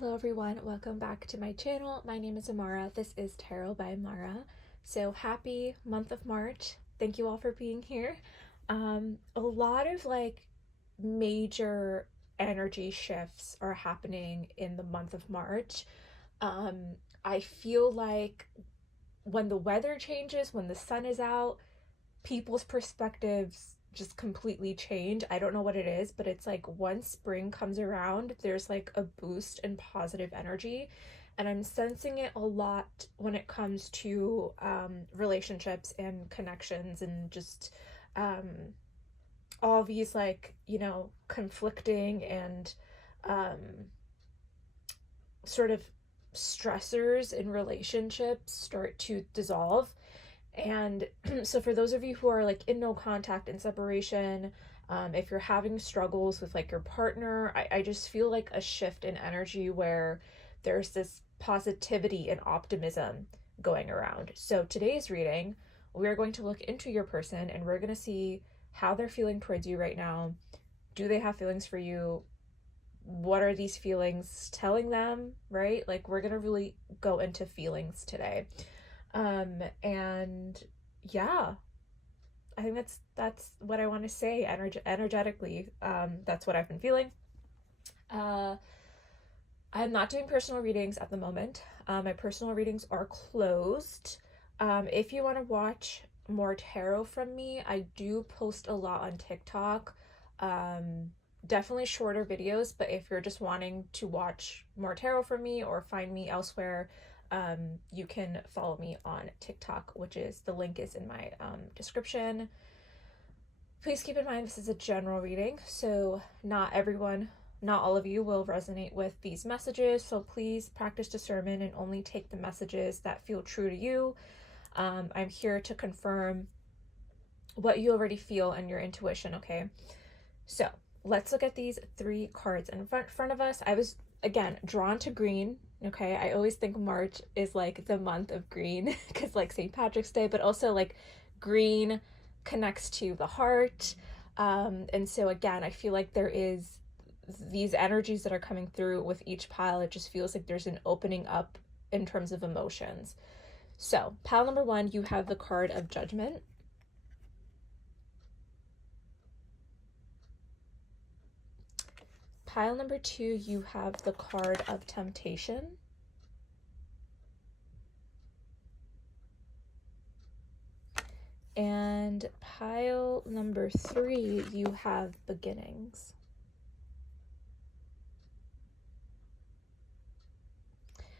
Hello everyone, welcome back to my channel. My name is Amara. This is Tarot by Amara. So happy month of March. Thank you all for being here. A lot of major energy shifts are happening in the month of March. I feel like when the weather changes, when the sun is out, people's perspectives just completely change. I don't know what it is, but it's like once spring comes around, there's like a boost in positive energy. And I'm sensing it a lot when it comes to relationships and connections and just um, all these conflicting and um, sort of stressors in relationships start to dissolve. And so for those of you who are like in no contact and separation, if you're having struggles with like your partner, I just feel like a shift in energy where there's this positivity and optimism going around. So today's reading, we're going to look into your person and we're going to see how they're feeling towards you right now. Do they have feelings for you? What are these feelings telling them, right? Like we're going to really go into feelings today. And yeah, I think that's what I want to say energetically. That's what I've been feeling. Uh, I'm not doing personal readings at the moment. My personal readings are closed. If you want to watch more tarot from me, I do post a lot on TikTok. Definitely shorter videos, but if you're just wanting to watch more tarot from me or find me elsewhere, you can follow me on TikTok, which is the link is in my description. Please keep in mind this is a general reading, so not all of you will resonate with these messages, so please practice discernment and only take the messages that feel true to you. I'm here to confirm what you already feel and your intuition, okay? So let's look at these three cards in front of us. I was, again, drawn to green. Okay, I always think March is like the month of green because like St. Patrick's Day, but also like green connects to the heart. And so again, I feel like there is these energies that are coming through with each pile. It just feels like there's an opening up in terms of emotions. So pile number one, you have the card of Judgment. Pile number two, you have the card of Temptation. And pile number three, you have Beginnings.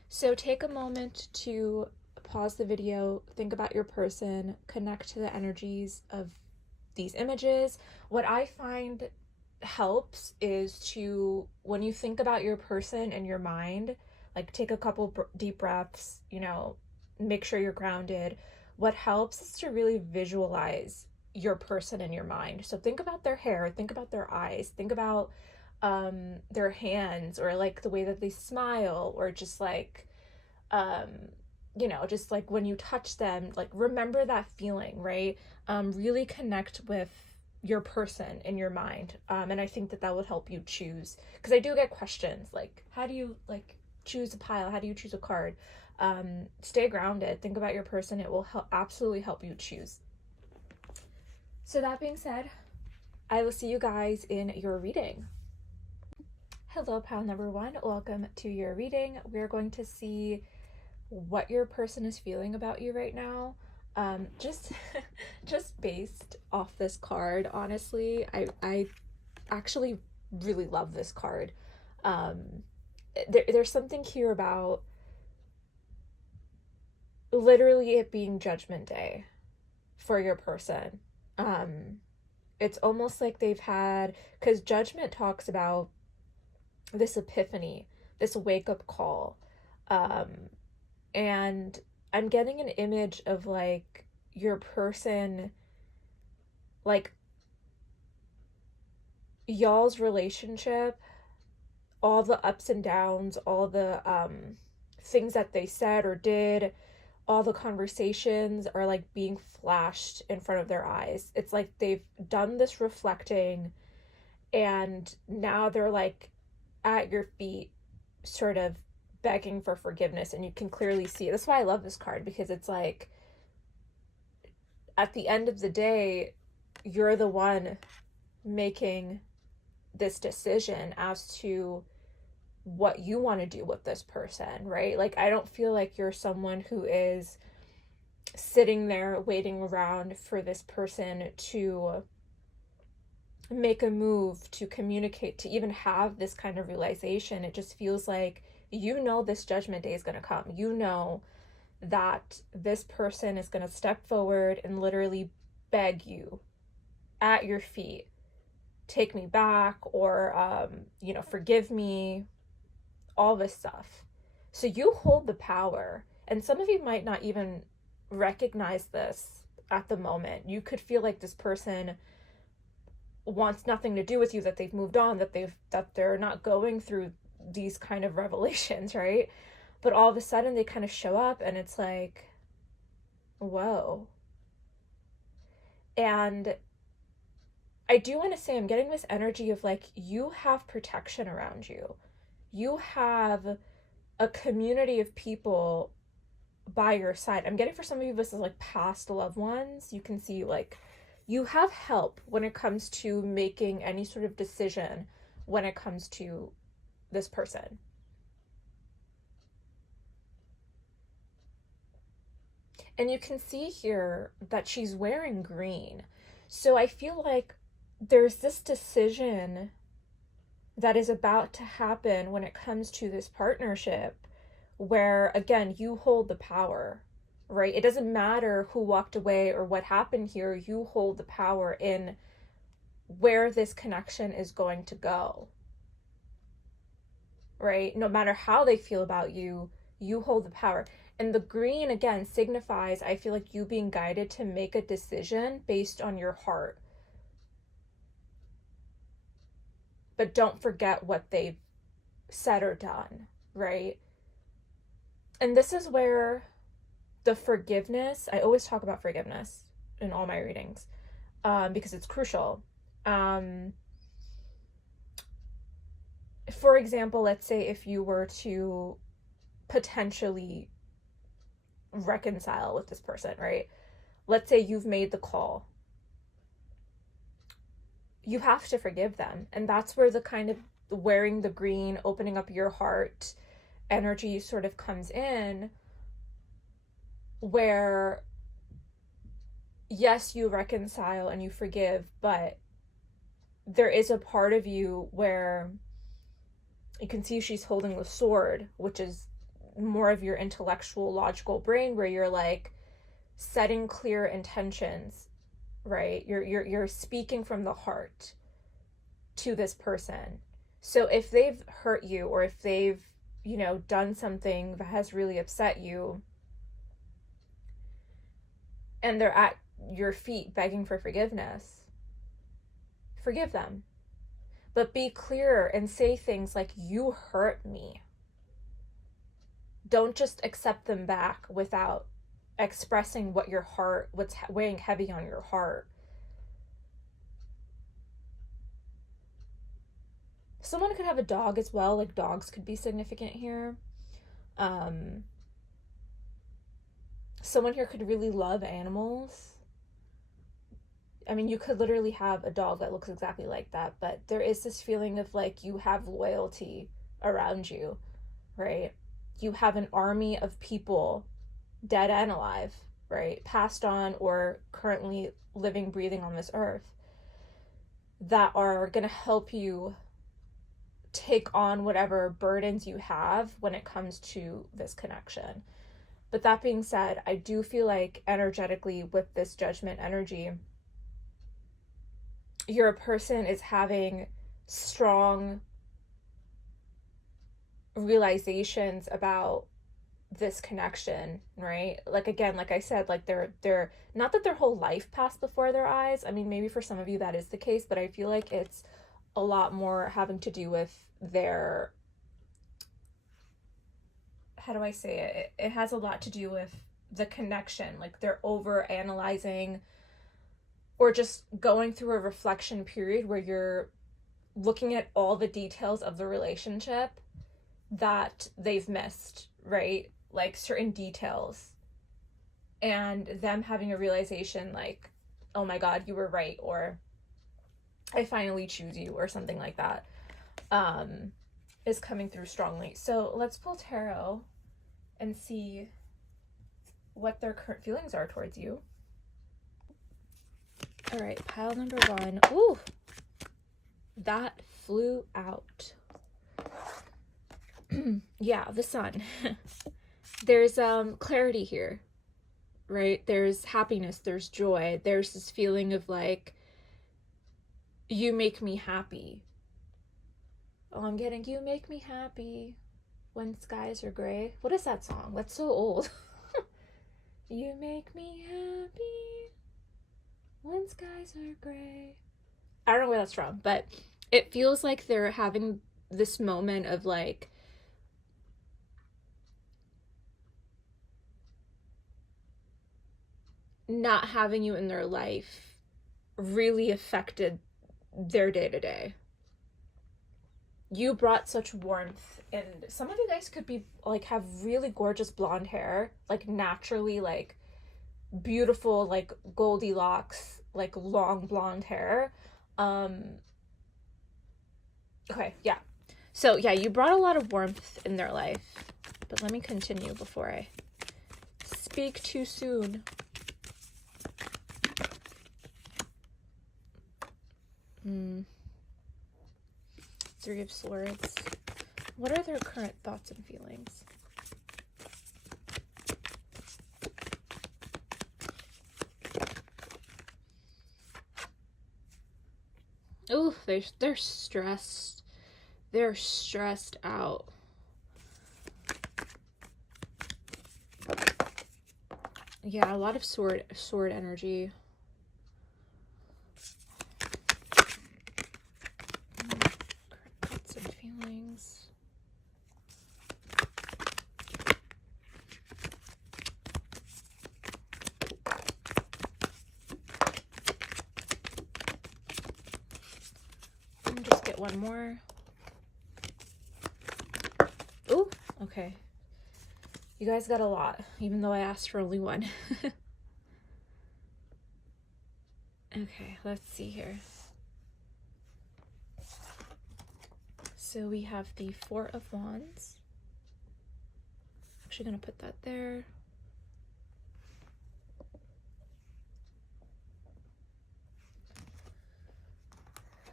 So take a moment to pause the video, think about your person, connect to the energies of these images. What I find helps is to, when you think about your person in your mind, like take a couple deep breaths, make sure you're grounded. What helps is to really visualize your person in your mind. So think about their hair, think about their eyes, think about their hands, or like the way that they smile, or just like um just like when you touch them, like remember that feeling, right? Really connect with your person in your mind, and I think that that would help you choose, because I do get questions like, how do you like choose a pile, how do you choose a card? Stay grounded, think about your person. It will absolutely help you choose. So that being said, I will see you guys in your reading. Hello, pile number one, welcome to your reading. We're going to see what your person is feeling about you right now. Just just based off this card, honestly, I actually really love this card. There's something here about literally it being Judgment Day for your person. It's almost like they've had, because Judgment talks about this epiphany, this wake up call. And I'm getting an image of like your person, like y'all's relationship, all the ups and downs, all the things that they said or did, all the conversations are like being flashed in front of their eyes. It's like they've done this reflecting and now they're like at your feet, sort of begging for forgiveness, and you can clearly see it. That's why I love this card, because it's like, at the end of the day, you're the one making this decision as to what you want to do with this person, right? Like, I don't feel like you're someone who is sitting there waiting around for this person to make a move, to communicate, to even have this kind of realization. It just feels like, you know, this judgment day is going to come. You know that this person is going to step forward and literally beg you at your feet, take me back, or forgive me, all this stuff. So you hold the power, and some of you might not even recognize this at the moment. You could feel like this person wants nothing to do with you, that they've moved on, that they're not going through these kind of revelations, right? But all of a sudden they kind of show up, and it's like, whoa. And I do want to say, I'm getting this energy of like, you have protection around you. You have a community of people by your side. I'm getting, for some of you, this is like past loved ones. You can see like, you have help when it comes to making any sort of decision when it comes to this person. And you can see here that she's wearing green. So I feel like there's this decision that is about to happen when it comes to this partnership, where, again, you hold the power, right? It doesn't matter who walked away or what happened here. You hold the power in where this connection is going to go, right? No matter how they feel about you, you hold the power. And the green, again, signifies, I feel like, you being guided to make a decision based on your heart. But don't forget what they've said or done, right? And this is where the forgiveness, I always talk about forgiveness in all my readings, because it's crucial. For example, let's say if you were to potentially reconcile with this person, right? Let's say you've made the call. You have to forgive them. And that's where the kind of wearing the green, opening up your heart energy sort of comes in, where yes, you reconcile and you forgive, but there is a part of you where you can see she's holding the sword, which is more of your intellectual, logical brain, where you're like setting clear intentions, right? You're speaking from the heart to this person. So if they've hurt you, or if they've, done something that has really upset you, and they're at your feet begging for forgiveness, forgive them. But be clear and say things like, you hurt me. Don't just accept them back without expressing what's weighing heavy on your heart. Someone could have a dog as well. Like, dogs could be significant here. Someone here could really love animals. I mean, you could literally have a dog that looks exactly like that, but there is this feeling of like, you have loyalty around you, right? You have an army of people, dead and alive, right? Passed on or currently living, breathing on this earth, that are going to help you take on whatever burdens you have when it comes to this connection. But that being said, I do feel like energetically, with this judgment energy, your person is having strong realizations about this connection, right? Like, again, like I said, like they're not that their whole life passed before their eyes. I mean, maybe for some of you that is the case, but I feel like it's a lot more having to do with their, how do I say it? It has a lot to do with the connection. Like, they're over analyzing, or just going through a reflection period where you're looking at all the details of the relationship that they've missed, right? Like certain details, and them having a realization like, oh my God, you were right, or I finally choose you, or something like that, is coming through strongly. So let's pull tarot and see what their current feelings are towards you. All right, pile number 1. Ooh, that flew out. Yeah, the sun. There's clarity here, right? There's happiness, there's joy, there's this feeling of like, you make me happy. Oh, I'm getting you make me happy when skies are gray. What is that song? That's so old. You make me happy when skies are gray. I don't know where that's from, but it feels like they're having this moment of like, not having you in their life really affected their day-to-day. You brought such warmth, and some of you guys could be like, have really gorgeous blonde hair, like naturally like beautiful, like Goldilocks, like long blonde hair. Okay, yeah. So yeah, you brought a lot of warmth in their life, but let me continue before I speak too soon. Three of Swords. What are their current thoughts and feelings? Oh, they're stressed. They're stressed out. Yeah, a lot of sword energy. Thoughts and feelings. Let me just get one more. Ooh, okay. You guys got a lot, even though I asked for only one. Okay, let's see here. So we have the Four of Wands. Actually gonna put that there.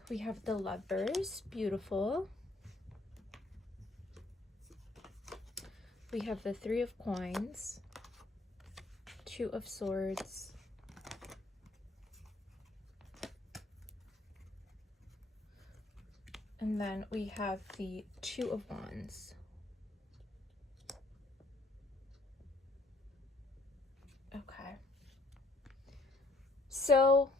We have the Lovers, beautiful. We have the Three of Coins, Two of Swords, and then we have the Two of Wands. Okay. So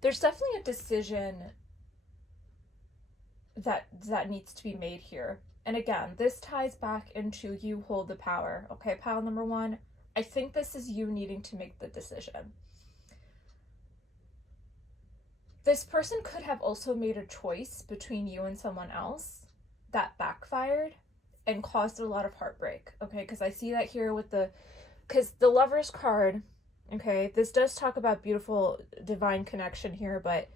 there's definitely a decision that needs to be made here. And again, this ties back into you hold the power. Okay, pile number 1. I think this is you needing to make the decision. This person could have also made a choice between you and someone else that backfired and caused a lot of heartbreak. Okay, because I see that here with because the Lovers card, okay, this does talk about beautiful divine connection here, but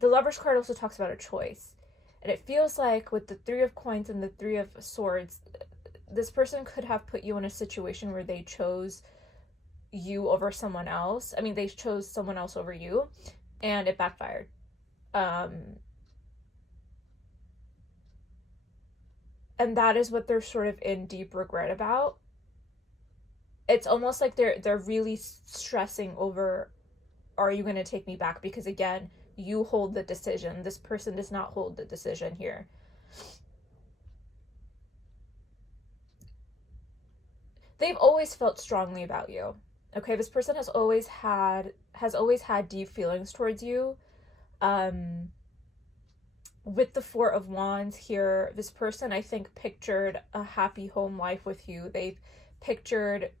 the Lovers card also talks about a choice. And it feels like with the Three of Coins and the Three of Swords, this person could have put you in a situation where they chose you over someone else. I mean, they chose someone else over you, and it backfired. And that is what they're sort of in deep regret about. It's almost like they're really stressing over, are you going to take me back? Because again, you hold the decision. This person does not hold the decision here. They've always felt strongly about you. Okay, this person has always had deep feelings towards you. With the Four of Wands here, this person, I think, pictured a happy home life with you. They've pictured,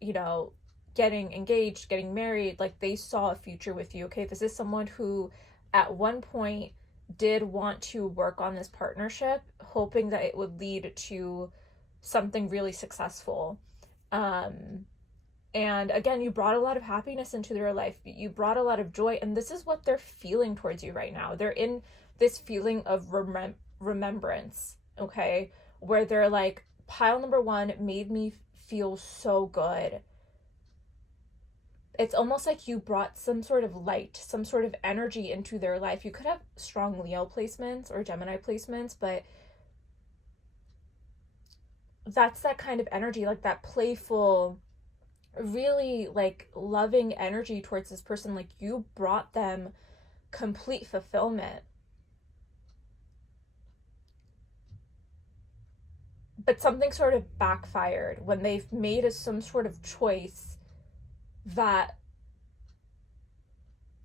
getting engaged, getting married, like they saw a future with you. Okay, this is someone who at one point did want to work on this partnership, hoping that it would lead to something really successful. Um, and again, you brought a lot of happiness into their life. You brought a lot of joy. And this is what they're feeling towards you right now. They're in this feeling of remembrance, okay? Where they're like, pile number one made me feel so good. It's almost like you brought some sort of light, some sort of energy into their life. You could have strong Leo placements or Gemini placements, but that's that kind of energy, like that playful, really like loving energy towards this person. Like you brought them complete fulfillment. But something sort of backfired when they've made some sort of choice that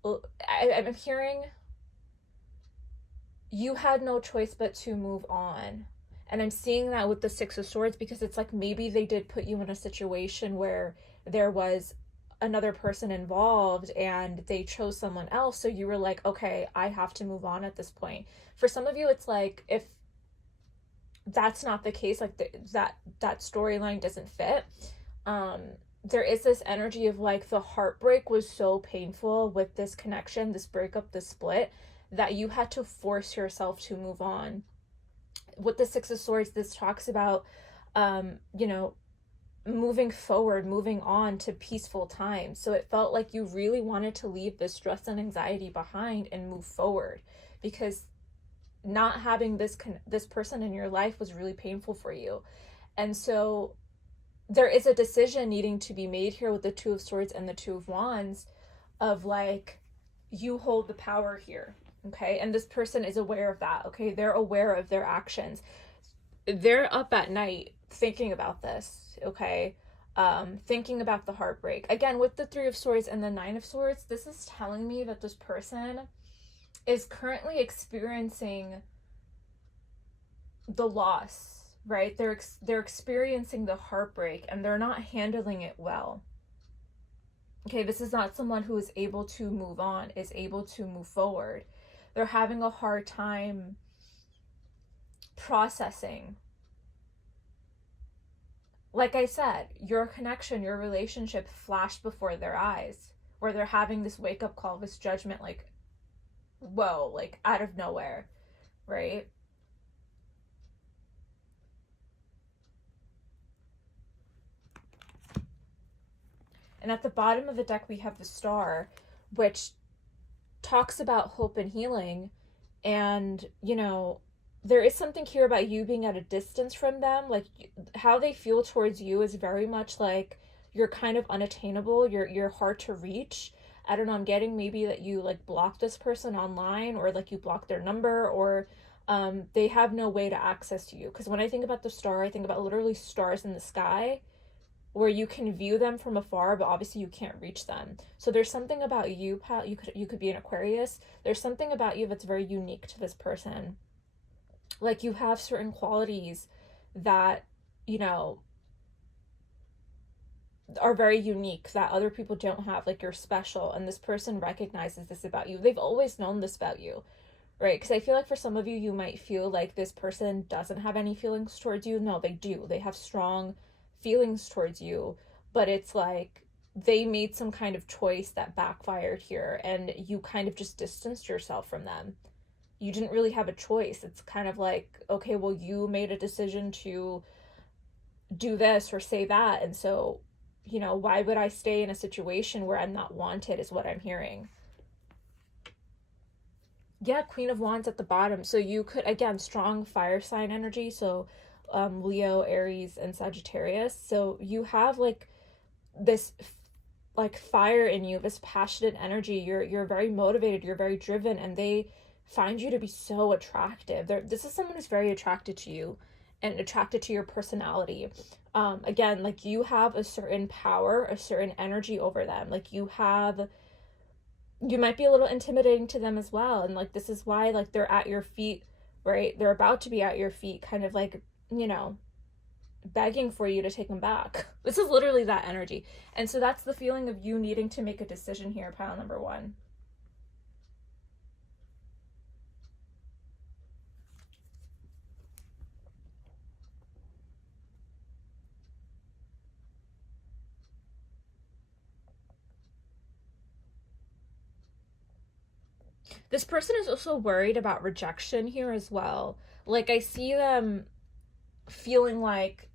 I'm hearing you had no choice but to move on. And I'm seeing that with the Six of Swords because it's like maybe they did put you in a situation where there was another person involved and they chose someone else. So you were like, okay, I have to move on at this point. For some of you, it's like if that's not the case, like that storyline doesn't fit. Um, there is this energy of like the heartbreak was so painful with this connection, this breakup, this split, that you had to force yourself to move on. With the Six of Swords, this talks about, you know, moving forward, moving on to peaceful times. So it felt like you really wanted to leave the stress and anxiety behind and move forward because not having this person in your life was really painful for you. And so there is a decision needing to be made here with the Two of Swords and the Two of Wands of like, you hold the power here, okay? And this person is aware of that, okay? They're aware of their actions. They're up at night thinking about this, okay? Thinking about the heartbreak. Again, with the Three of Swords and the Nine of Swords, this is telling me that this person is currently experiencing the loss, right? They're experiencing the heartbreak and they're not handling it well. Okay, this is not someone who is able to move on, is able to move forward. They're having a hard time processing. Like I said, your connection, your relationship flashed before their eyes, where they're having this wake up call, this judgment, like, whoa, like out of nowhere, right? And at the bottom of the deck, we have the Star, which talks about hope and healing. And, you know, there is something here about you being at a distance from them. Like, how they feel towards you is very much like you're kind of unattainable, you're hard to reach. I don't know, I'm getting maybe that you like block this person online or like you block their number or they have no way to access you. Because when I think about the Star, I think about literally stars in the sky where you can view them from afar, but obviously you can't reach them. So there's something about you, Pat. You could be an Aquarius. There's something about you that's very unique to this person. Like you have certain qualities that, you know, are very unique that other people don't have. Like you're special, and this person recognizes this about you. They've always known this about you, right? Because I feel like for some of you, you might feel like this person doesn't have any feelings towards you. No, they do. They have strong feelings towards you, but it's like they made some kind of choice that backfired here, and you kind of just distanced yourself from them. You didn't really have a choice. It's kind of like, okay, well, you made a decision to do this or say that, and so, you know, why would I stay in a situation where I'm not wanted, is what I'm hearing. Yeah, Queen of Wands at the bottom. So you could, again, strong fire sign energy. So Leo, Aries, and Sagittarius. So you have like this like fire in you, this passionate energy. You're very motivated, you're very driven, and they find you to be so attractive. This is someone who's very attracted to you and attracted to your personality. Again, like you have a certain power, a certain energy over them. Like you might be a little intimidating to them as well. And like this is why like they're at your feet, right? They're about to be at your feet, kind of like, you know, begging for you to take them back. This is literally that energy. And so that's the feeling of you needing to make a decision here, pile number one. This person is also worried about rejection here as well. Like, I see them feeling like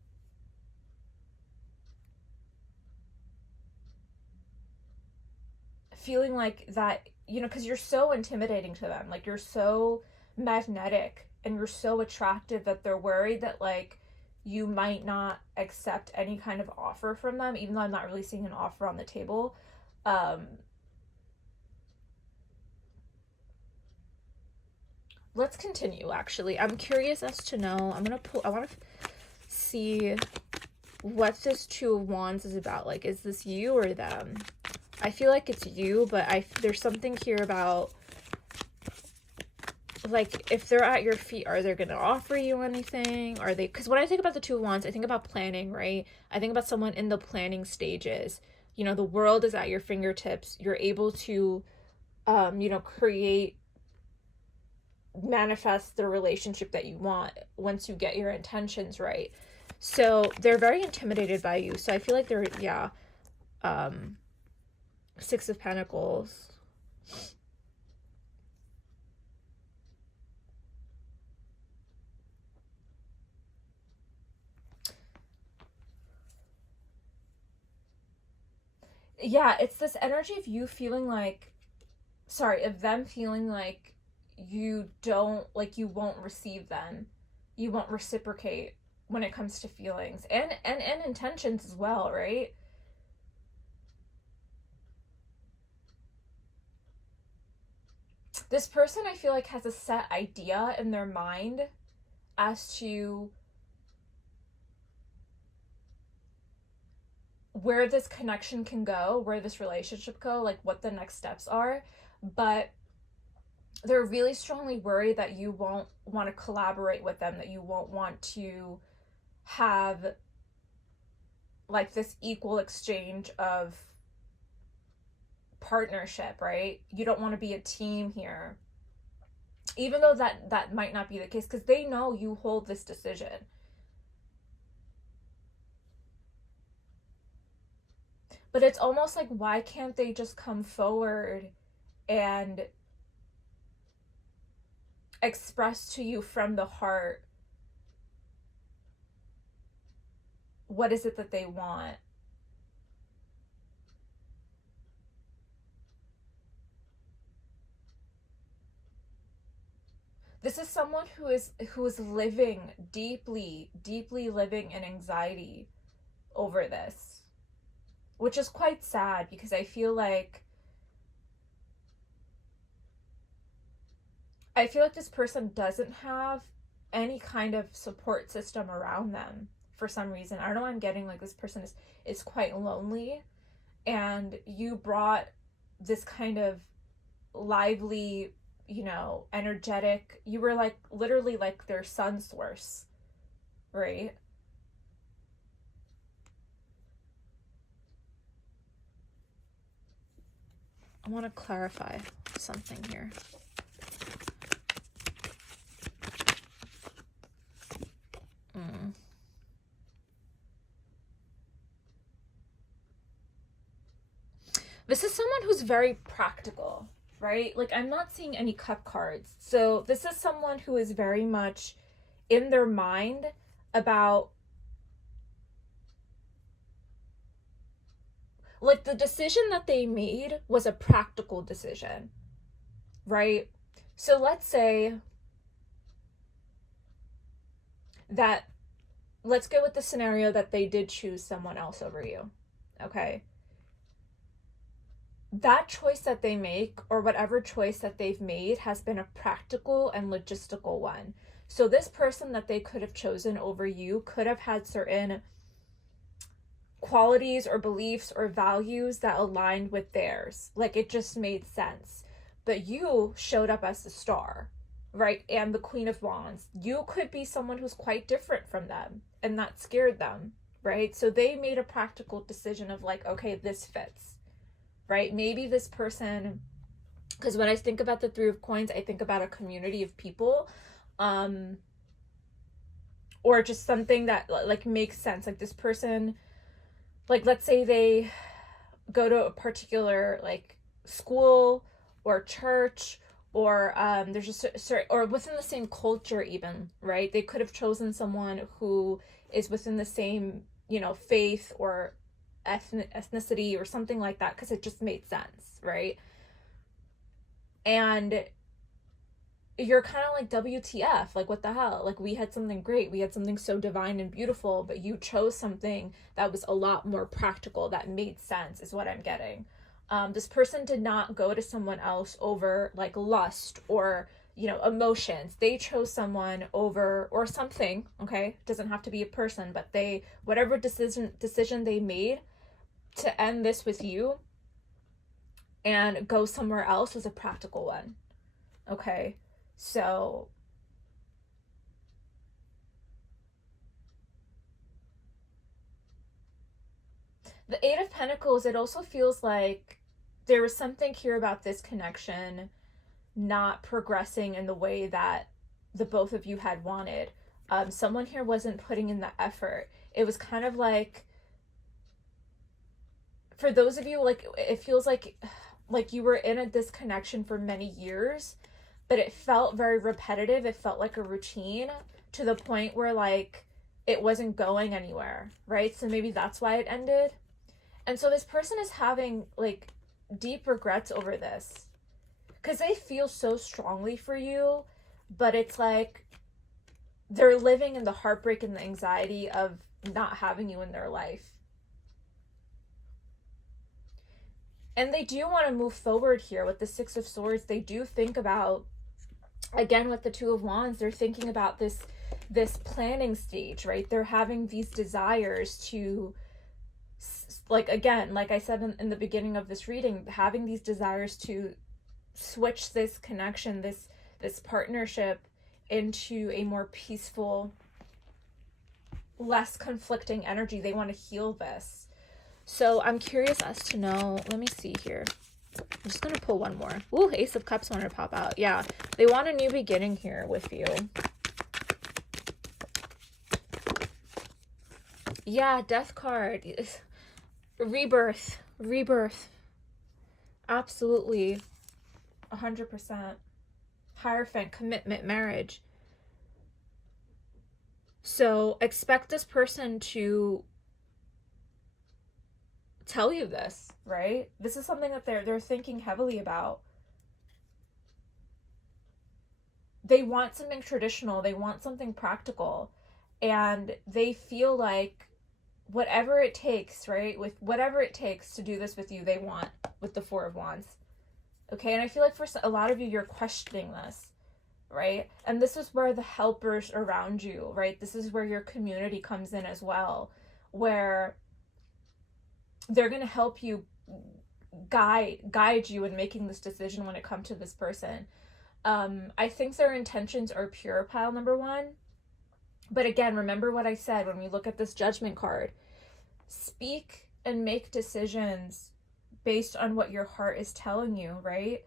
that, because you're so intimidating to them. Like, you're so magnetic and you're so attractive that they're worried that, like, you might not accept any kind of offer from them, even though I'm not really seeing an offer on the table. Um, let's continue, actually. I'm curious as to know. I want to see what this Two of Wands is about. Like, is this you or them? I feel like it's you, but there's something here about, like, if they're at your feet, are they going to offer you anything? Are they, because when I think about the Two of Wands, I think about planning, right? I think about someone in the planning stages. The world is at your fingertips. You're able to, create, manifest the relationship that you want once you get your intentions right. So they're very intimidated by you. So I feel like they're, yeah, Six of Pentacles. Yeah, it's this energy of you feeling like, sorry, of them feeling like you won't receive them. You won't reciprocate when it comes to feelings and intentions as well, right? This person, I feel like, has a set idea in their mind as to where this connection can go, where this relationship go, like what the next steps are, but they're really strongly worried that you won't want to collaborate with them, that you won't want to have like this equal exchange of partnership, right? You don't want to be a team here. Even though that might not be the case, because they know you hold this decision. But it's almost like, why can't they just come forward and express to you from the heart what is it that they want? This is someone who is living deeply living in anxiety over this, which is quite sad, because I feel like this person doesn't have any kind of support system around them for some reason. I don't know why I'm getting like this person is quite lonely, and you brought this kind of lively, energetic, you were like literally like their sun source, right? I want to clarify something here. Mm. This is someone who's very practical, right? Like, I'm not seeing any cup cards. So this is someone who is very much in their mind about, like, the decision that they made was a practical decision, right? So that let's go with the scenario that they did choose someone else over you. Okay? That choice that they make, or whatever choice that they've made, has been a practical and logistical one. So this person that they could have chosen over you could have had certain qualities or beliefs or values that aligned with theirs. Like, it just made sense. But you showed up as the star, right? And the Queen of Wands. You could be someone who's quite different from them, and that scared them, right? So they made a practical decision of, like, okay, this fits, right? Maybe this person, because when I think about the Three of Coins, I think about a community of people, or just something that like makes sense. Like, this person, like, let's say they go to a particular like school or church or there's just certain, or within the same culture even, right? They could have chosen someone who is within the same, faith or ethnicity or something like that, because it just made sense, right? And you're kind of like, WTF, like, what the hell? Like, we had something great, we had something so divine and beautiful, but you chose something that was a lot more practical, that made sense, is what I'm getting. This person did not go to someone else over like lust or, emotions. They chose someone over, or something, okay? Doesn't have to be a person, but they, whatever decision they made to end this with you and go somewhere else was a practical one. Okay? So the Eight of Pentacles, it also feels like there was something here about this connection not progressing in the way that the both of you had wanted. Someone here wasn't putting in the effort. It was kind of like, for those of you, like, it feels like you were in this connection for many years, but it felt very repetitive. It felt like a routine, to the point where like it wasn't going anywhere, right? So maybe that's why it ended. And so this person is having like deep regrets over this, because they feel so strongly for you, but it's like they're living in the heartbreak and the anxiety of not having you in their life. And they do want to move forward here with the Six of Swords. They do think about, again with the Two of Wands, they're thinking about this planning stage, right? They're having these desires to, like, again, like I said in the beginning of this reading, having these desires to switch this connection, this partnership, into a more peaceful, less conflicting energy. They want to heal this. So I'm curious as to know, let me see here. I'm just going to pull one more. Ooh, Ace of Cups wanted to pop out. Yeah, they want a new beginning here with you. Yeah, Death card. Rebirth. Rebirth. Absolutely. 100%. Hierophant, commitment, marriage. So expect this person to tell you this, right? This is something that they're thinking heavily about. They want something traditional, they want something practical, and they feel like whatever it takes, right? With whatever it takes to do this with you, they want, with the Four of Wands. Okay, and I feel like for a lot of you, you're questioning this, right? And this is where the helpers around you, right? This is where your community comes in as well, where they're going to help you guide you in making this decision when it comes to this person. I think their intentions are pure, pile number one. But again, remember what I said when we look at this Judgment card. Speak and make decisions based on what your heart is telling you, right?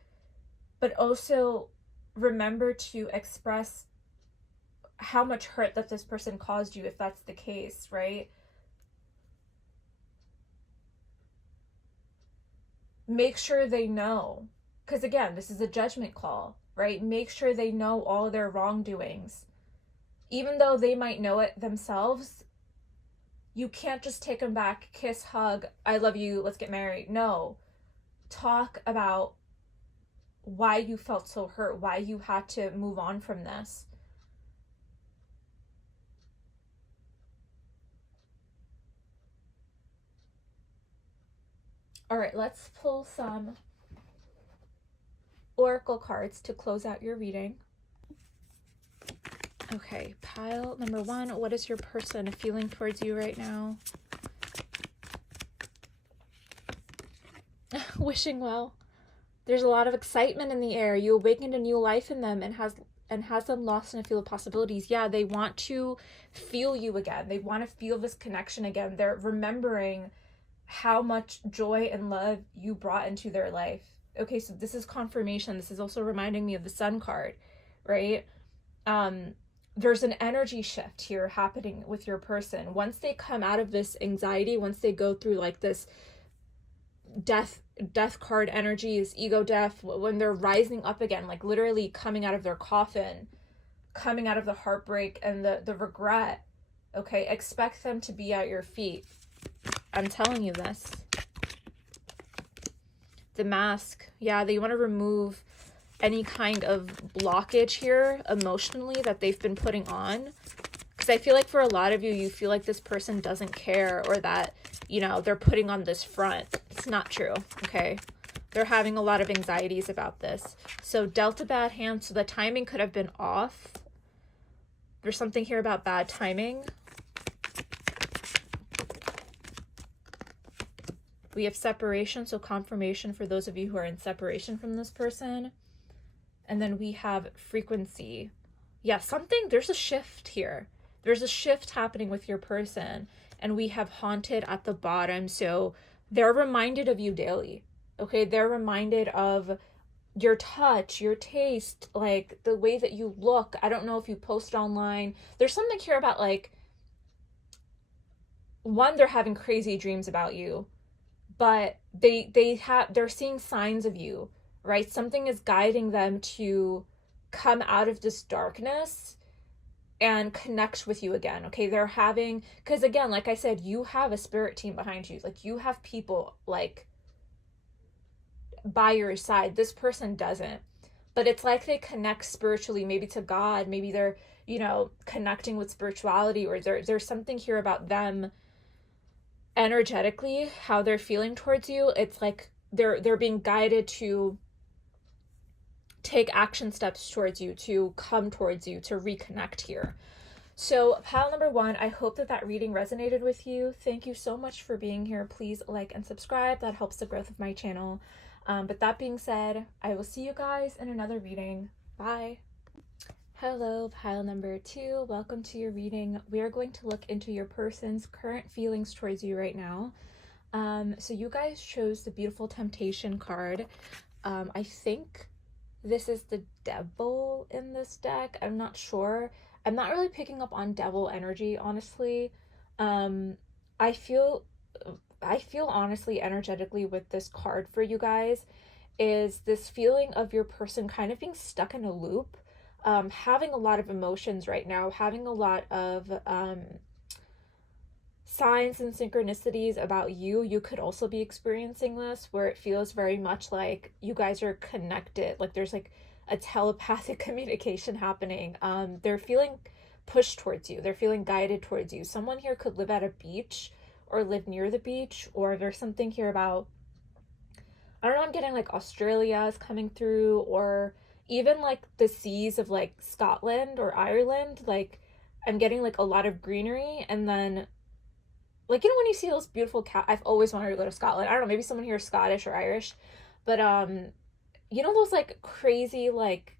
But also remember to express how much hurt that this person caused you, if that's the case, right? Make sure they know, because again, this is a judgment call, right? Make sure they know all their wrongdoings. Even though they might know it themselves, you can't just take them back, kiss, hug, I love you, let's get married. No. Talk about why you felt so hurt, why you had to move on from this. All right, let's pull some oracle cards to close out your reading. Okay, pile number one, what is your person feeling towards you right now? Wishing well. There's a lot of excitement in the air. You awakened a new life in them and has them lost in a field of possibilities. Yeah, they want to feel you again. They want to feel this connection again. They're remembering how much joy and love you brought into their life. Okay, so this is confirmation. This is also reminding me of the Sun card, right? There's an energy shift here happening with your person. Once they come out of this anxiety, once they go through like this death death card energy is ego death, when they're rising up again, like literally coming out of their coffin, coming out of the heartbreak and the regret. Okay, expect them to be at your feet. I'm telling you this. The mask, yeah, they want to remove any kind of blockage here emotionally that they've been putting on. Because I feel like for a lot of you, you feel like this person doesn't care, or that, you know, they're putting on this front. It's not true, okay? They're having a lot of anxieties about this. So dealt a bad hand, so the timing could have been off. There's something here about bad timing. We have separation, so confirmation for those of you who are in separation from this person. And then we have frequency. Yeah, there's a shift here. There's a shift happening with your person. And we have haunted at the bottom. So they're reminded of you daily. Okay, they're reminded of your touch, your taste, like the way that you look. I don't know if you post online. There's something here about like, one, they're having crazy dreams about you, but they're seeing signs of you, right? Something is guiding them to come out of this darkness and connect with you again. Okay, they're having, because again, like I said, you have a spirit team behind you. Like, you have people like by your side. This person doesn't, but it's like they connect spiritually, maybe to God, maybe they're, you know, connecting with spirituality, or there's something here about them energetically, how they're feeling towards you. It's like they're being guided to take action steps towards you, to come towards you, to reconnect here. So pile number 1, I hope that reading resonated with you. Thank you so much for being here. Please like and subscribe. That helps the growth of my channel. But that being said, I will see you guys in another reading. Bye. Hello, pile number 2. Welcome to your reading. We are going to look into your person's current feelings towards you right now. So you guys chose the beautiful Temptation card. I think this is the devil in this deck. I'm not sure. I'm not really picking up on devil energy, honestly. I feel honestly, energetically, with this card for you guys, is this feeling of your person kind of being stuck in a loop, having a lot of emotions right now, having a lot of signs and synchronicities about you. You could also be experiencing this, where it feels very much like you guys are connected, like there's like a telepathic communication happening. They're feeling pushed towards you, they're feeling guided towards you. Someone here could live at a beach or live near the beach, or there's something here about, I don't know, I'm getting like Australia is coming through, or even like the seas of like Scotland or Ireland. Like, I'm getting like a lot of greenery, and then like, you know, when you see those beautiful I've always wanted to go to Scotland. I don't know, maybe someone here is Scottish or Irish, but you know, those like crazy like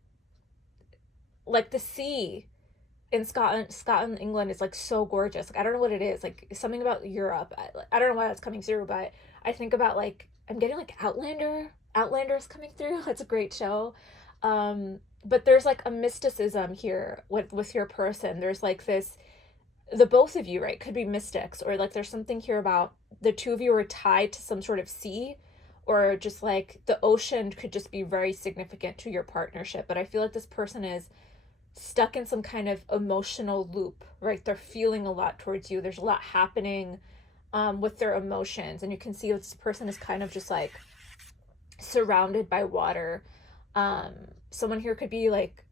the sea in Scotland, England is like so gorgeous. Like, I don't know what it is. Like, something about Europe. I don't know why that's coming through, but I think about like, I'm getting like Outlander's coming through. It's a great show. But there's like a mysticism here with your person. There's like this, the both of you, right, could be mystics, or like there's something here about the two of you are tied to some sort of sea, or just like the ocean could just be very significant to your partnership. But I feel like this person is stuck in some kind of emotional loop, right? They're feeling a lot towards you. There's a lot happening with their emotions, and you can see this person is kind of just like surrounded by water. Someone here could be like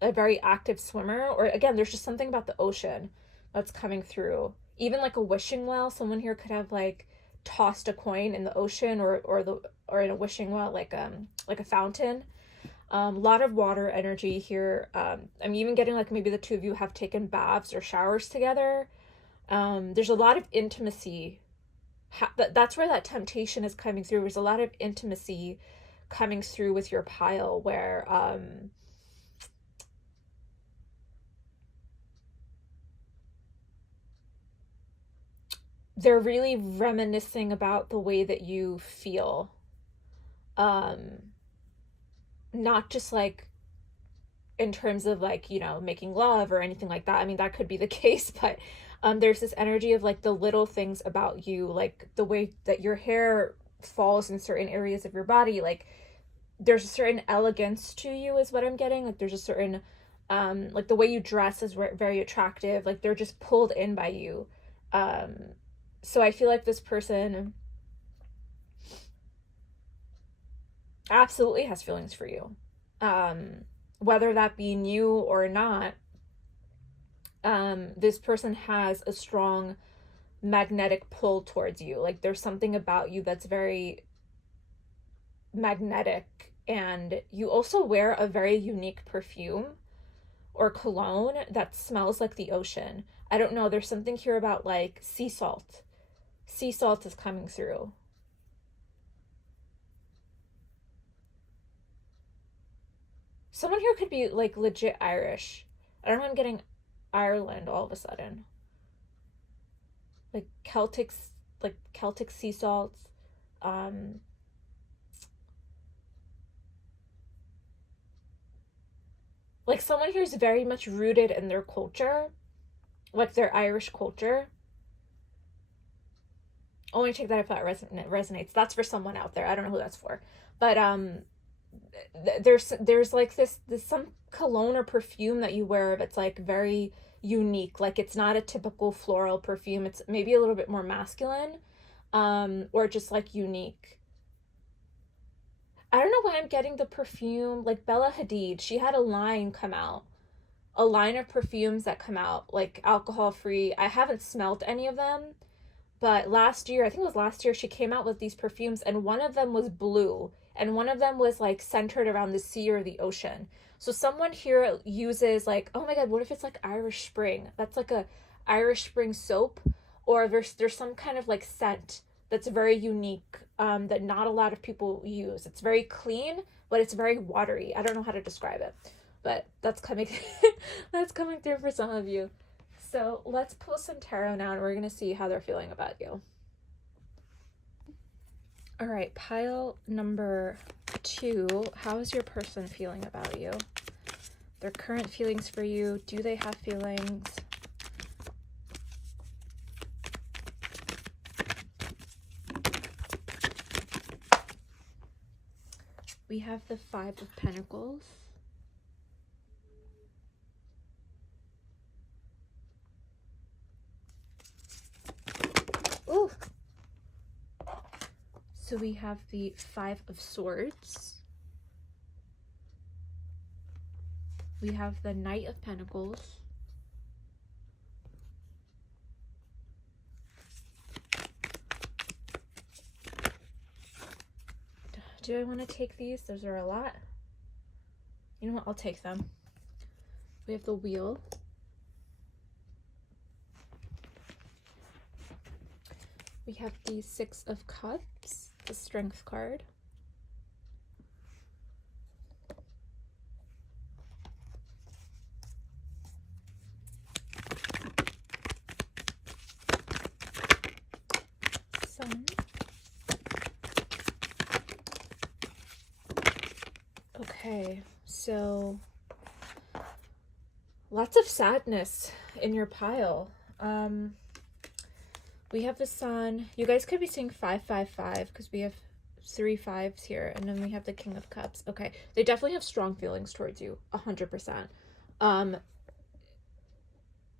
a very active swimmer, or again, there's just something about the ocean that's coming through. Even like a wishing well, someone here could have like tossed a coin in the ocean, or in a wishing well, like a fountain. A lot of water energy here. I'm even getting like maybe the two of you have taken baths or showers together. There's a lot of intimacy. That's where that temptation is coming through. There's a lot of intimacy coming through with your pile, where they're really reminiscing about the way that you feel. Not just like in terms of like, you know, making love or anything like that. I mean, that could be the case, but there's this energy of like the little things about you, like the way that your hair falls in certain areas of your body. Like there's a certain elegance to you is what I'm getting. Like there's a certain like the way you dress is very attractive. Like they're just pulled in by you. Um so I feel like this person absolutely has feelings for you. Whether that be new or not, this person has a strong magnetic pull towards you. Like there's something about you that's very magnetic, and you also wear a very unique perfume or cologne that smells like the ocean. I don't know, there's something here about like sea salt. Sea salt is coming through. Someone here could be like legit Irish. I don't know, I'm getting Ireland all of a sudden. Like Celtic sea salts. Um like someone here is very much rooted in their culture, like their Irish culture. Only take that if that resonates. That's for someone out there. I don't know who that's for, but there's like this some cologne or perfume that you wear that's like very unique. Like it's not a typical floral perfume. It's maybe a little bit more masculine, or just like unique. I don't know why I'm getting the perfume like Bella Hadid. She had a line come out, a line of perfumes that come out like alcohol free. I haven't smelt any of them, but last year, I think it was last year, she came out with these perfumes, and one of them was blue, and one of them was like centered around the sea or the ocean. So someone here uses like, oh my god, what if it's like Irish Spring? That's like a Irish Spring soap, or there's some kind of like scent that's very unique, that not a lot of people use. It's very clean, but it's very watery. I don't know how to describe it, but that's coming that's coming through for some of you. So let's pull some tarot now, and we're going to see how they're feeling about you. All right, pile number 2. How is your person feeling about you? Their current feelings for you. Do they have feelings? We have the 5 of Pentacles. Ooh. So we have the 5 of Swords. We have the Knight of Pentacles. Do I want to take these? Those are a lot. You know what? I'll take them. We have the Wheel. We have the 6 of Cups, the Strength card. Sun. Okay, so lots of sadness in your pile. We have the Sun. You guys could be seeing 555 because we have 3 5s here, and then we have the King of Cups. Okay, they definitely have strong feelings towards you, 100%.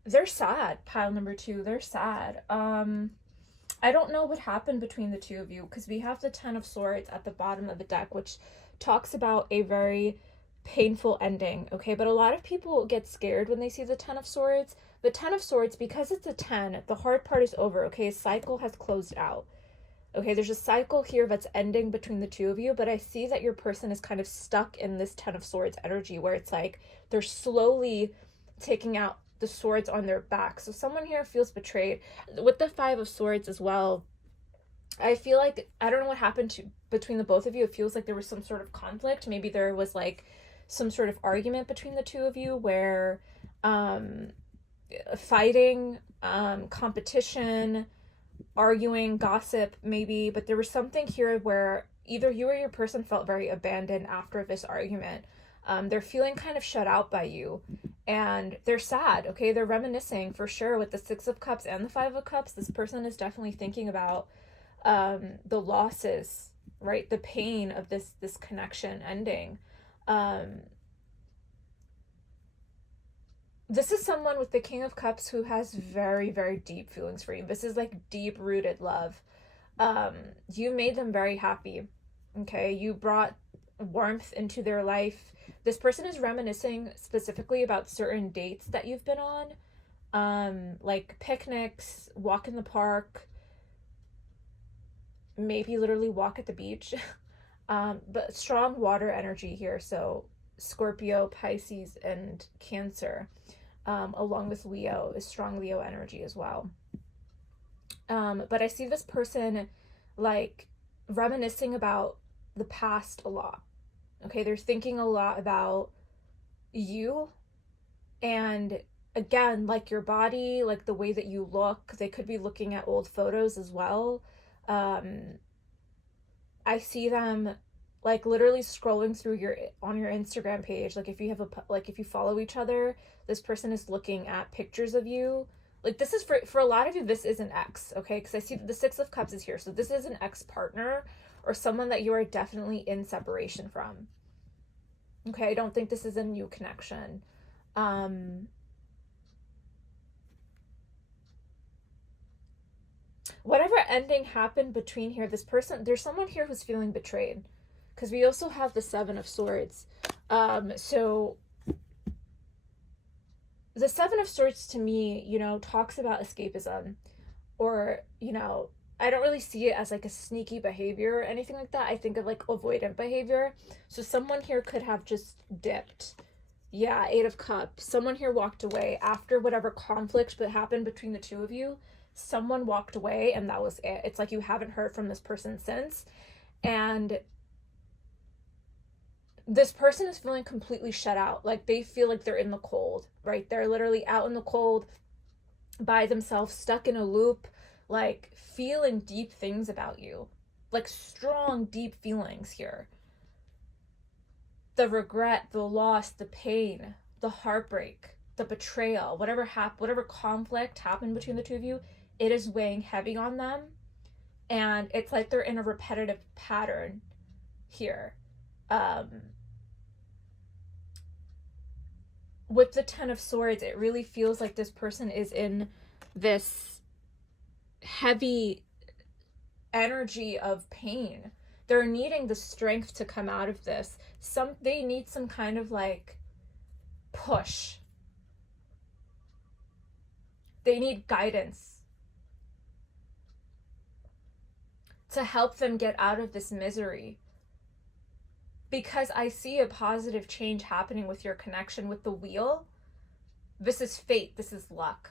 They're sad. Pile number 2, they're sad. I don't know what happened between the two of you, because we have the 10 of Swords at the bottom of the deck, which talks about a very painful ending, okay? But a lot of people get scared when they see the 10 of Swords. The 10 of Swords, because it's a 10, the hard part is over, okay? A cycle has closed out. Okay, there's a cycle here that's ending between the two of you, but I see that your person is kind of stuck in this 10 of Swords energy where it's like they're slowly taking out the swords on their back. So someone here feels betrayed. With the 5 of Swords as well, I feel like, I don't know what happened between the both of you. It feels like there was some sort of conflict. Maybe there was like some sort of argument between the two of you where fighting, competition, arguing, gossip, maybe. But there was something here where either you or your person felt very abandoned after this argument. They're feeling kind of shut out by you, and they're sad, okay? They're reminiscing for sure with the 6 of Cups and the 5 of Cups. This person is definitely thinking about the losses, right? The pain of this connection ending. Um, this is someone with the King of Cups who has very, very deep feelings for you. This is like deep rooted love. Um, you made them very happy. Okay, you brought warmth into their life. This person is reminiscing specifically about certain dates that you've been on, like picnics, walk in the park, maybe literally walk at the beach. But strong water energy here. So Scorpio, Pisces, and Cancer, along with Leo, is strong Leo energy as well. But I see this person like reminiscing about the past a lot. Okay, they're thinking a lot about you, and again, like your body, like the way that you look. They could be looking at old photos as well. Um, I see them like literally scrolling through your on your Instagram page. Like if you have a like if you follow each other, this person is looking at pictures of you. Like this is for a lot of you, this is an ex, okay? Because I see the 6 of Cups is here. So this is an ex partner or someone that you are definitely in separation from. Okay, I don't think this is a new connection. Um Whatever ending happened between here, this person, there's someone here who's feeling betrayed, because we also have the 7 of Swords. So the 7 of Swords to me, talks about escapism, or I don't really see it as like a sneaky behavior or anything like that. I think of like avoidant behavior. So someone here could have just dipped. Yeah, 8 of Cups. Someone here walked away after whatever conflict that happened between the two of you. Someone walked away and that was it. It's like you haven't heard from this person since. And this person is feeling completely shut out. Like they feel like they're in the cold, right? They're literally out in the cold by themselves, stuck in a loop, like feeling deep things about you. Like strong, deep feelings here. The regret, the loss, the pain, the heartbreak, the betrayal, whatever conflict happened between the two of you, it is weighing heavy on them, and it's like they're in a repetitive pattern here. Um, with the 10 of Swords, it really feels like this person is in this heavy energy of pain. They're needing the strength to come out of this. They need some kind of like push. They need guidance to help them get out of this misery. Because I see a positive change happening with your connection with the Wheel. This is fate. This is luck.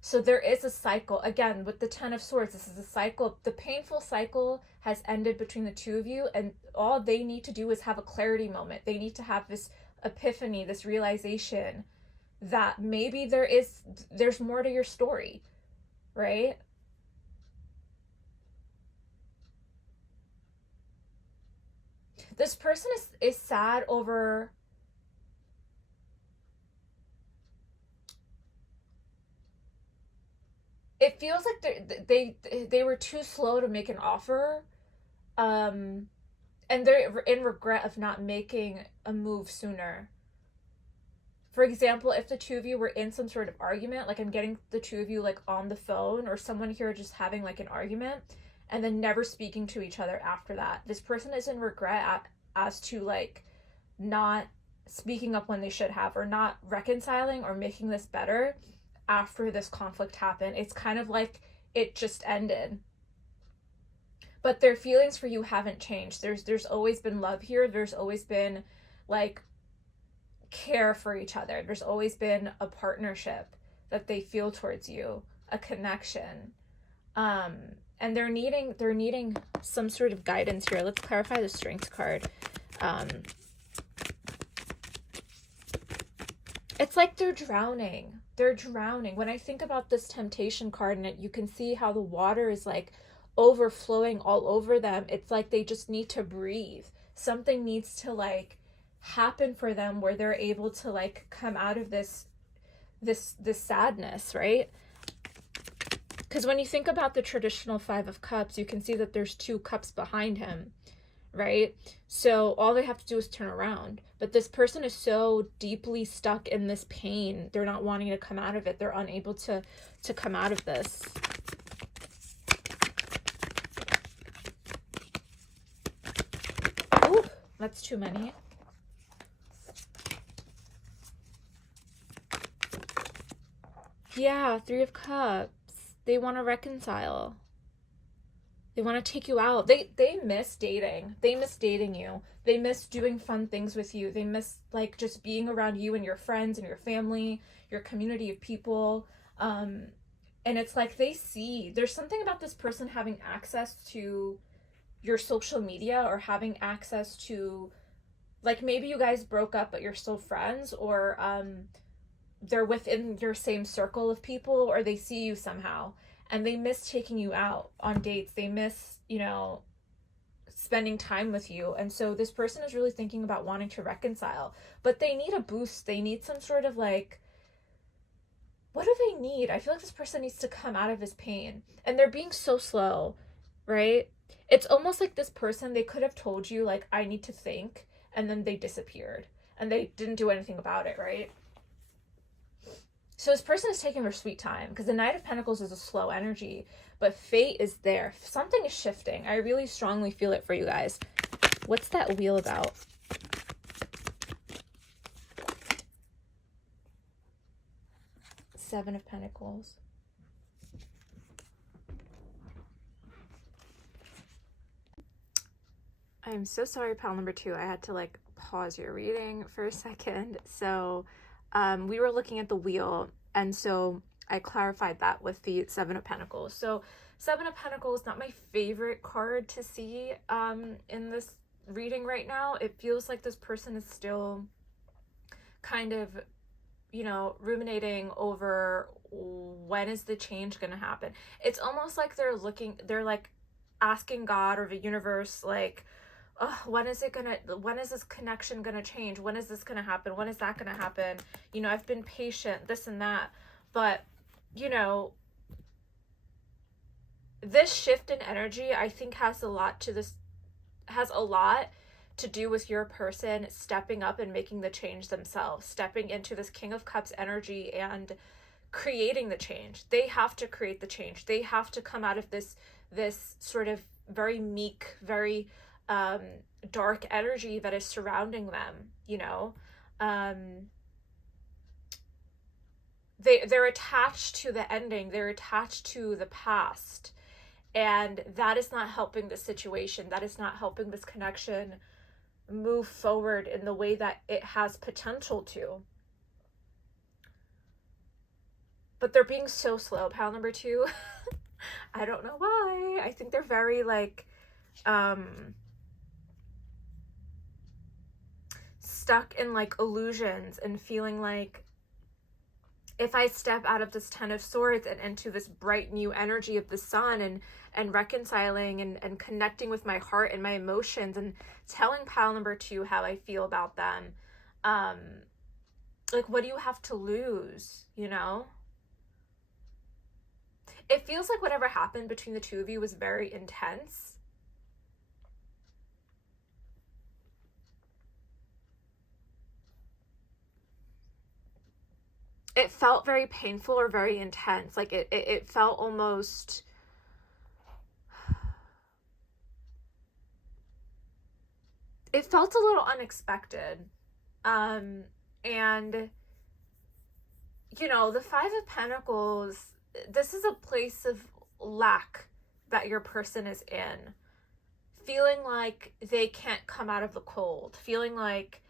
So there is a cycle. Again, with the 10 of Swords, this is a cycle. The painful cycle has ended between the two of you, and all they need to do is have a clarity moment. They need to have this epiphany, this realization that maybe there's more to your story, right? This person is sad over it feels like they were too slow to make an offer, um and they're in regret of not making a move sooner. For example, if the two of you were in some sort of argument, like I'm getting the two of you like on the phone, or someone here just having like an argument and then never speaking to each other after that, this person is in regret as to like not speaking up when they should have, or not reconciling or making this better after this conflict happened. It's kind of like it just ended. But their feelings for you haven't changed. There's always been love here. There's always been like care for each other. There's always been a partnership that they feel towards you, a connection. Um and they're needing some sort of guidance here. Let's clarify the Strength card. Um it's like they're drowning. They're drowning. When I think about this Temptation card, and you can see how the water is like overflowing all over them, it's like they just need to breathe. Something needs to like happen for them where they're able to like come out of this sadness, right? Because when you think about the traditional Five of Cups, you can see that there's two cups behind him, right? So all they have to do is turn around. But this person is so deeply stuck in this pain. They're not wanting to come out of it. They're unable to come out of this. Ooh, that's too many. Yeah, Three of Cups. They want to reconcile. They want to take you out. They miss dating. They miss dating you. They miss doing fun things with you. They miss like just being around you and your friends and your family, your community of people. And it's like they see there's something about this person having access to your social media, or having access to, like, maybe you guys broke up but you're still friends, or they're within your same circle of people, or they see you somehow, and they miss taking you out on dates. They miss, spending time with you. And so this person is really thinking about wanting to reconcile, but they need a boost. They need some sort of like, what do they need? I feel like this person needs to come out of his pain, and they're being so slow, right? It's almost like this person, they could have told you, like, I need to think, and then they disappeared and they didn't do anything about it, right? So this person is taking their sweet time, because the Knight of Pentacles is a slow energy, but fate is there. Something is shifting. I really strongly feel it for you guys. What's that wheel about? Seven of Pentacles. I'm so sorry, pal number 2. I had to like pause your reading for a second. So we were looking at the wheel, and so I clarified that with the Seven of Pentacles. So Seven of Pentacles, not my favorite card to see in this reading right now. It feels like this person is still kind of, ruminating over when is the change going to happen. It's almost like they're like asking God or the universe, like, oh, when is this connection gonna change? When is this gonna happen? When is that gonna happen? I've been patient, this and that. But, this shift in energy, I think, has a lot to do with your person stepping up and making the change themselves, stepping into this King of Cups energy and creating the change. They have to create the change. They have to come out of this sort of very meek, very dark energy that is surrounding them. They're attached to the ending. They're attached to the past, and that is not helping the situation. That is not helping this connection move forward in the way that it has potential to. But they're being so slow, pal number 2. I don't know why. I think they're very like stuck in like illusions, and feeling like, if I step out of this Ten of Swords and into this bright new energy of the sun, and reconciling and connecting with my heart and my emotions, and telling pile number 2 how I feel about them, like, what do you have to lose? It feels like whatever happened between the two of you was very intense. It felt very painful or very intense. Like it felt almost, it felt a little unexpected. And the Five of Pentacles, this is a place of lack that your person is in, feeling like they can't come out of the cold, feeling like,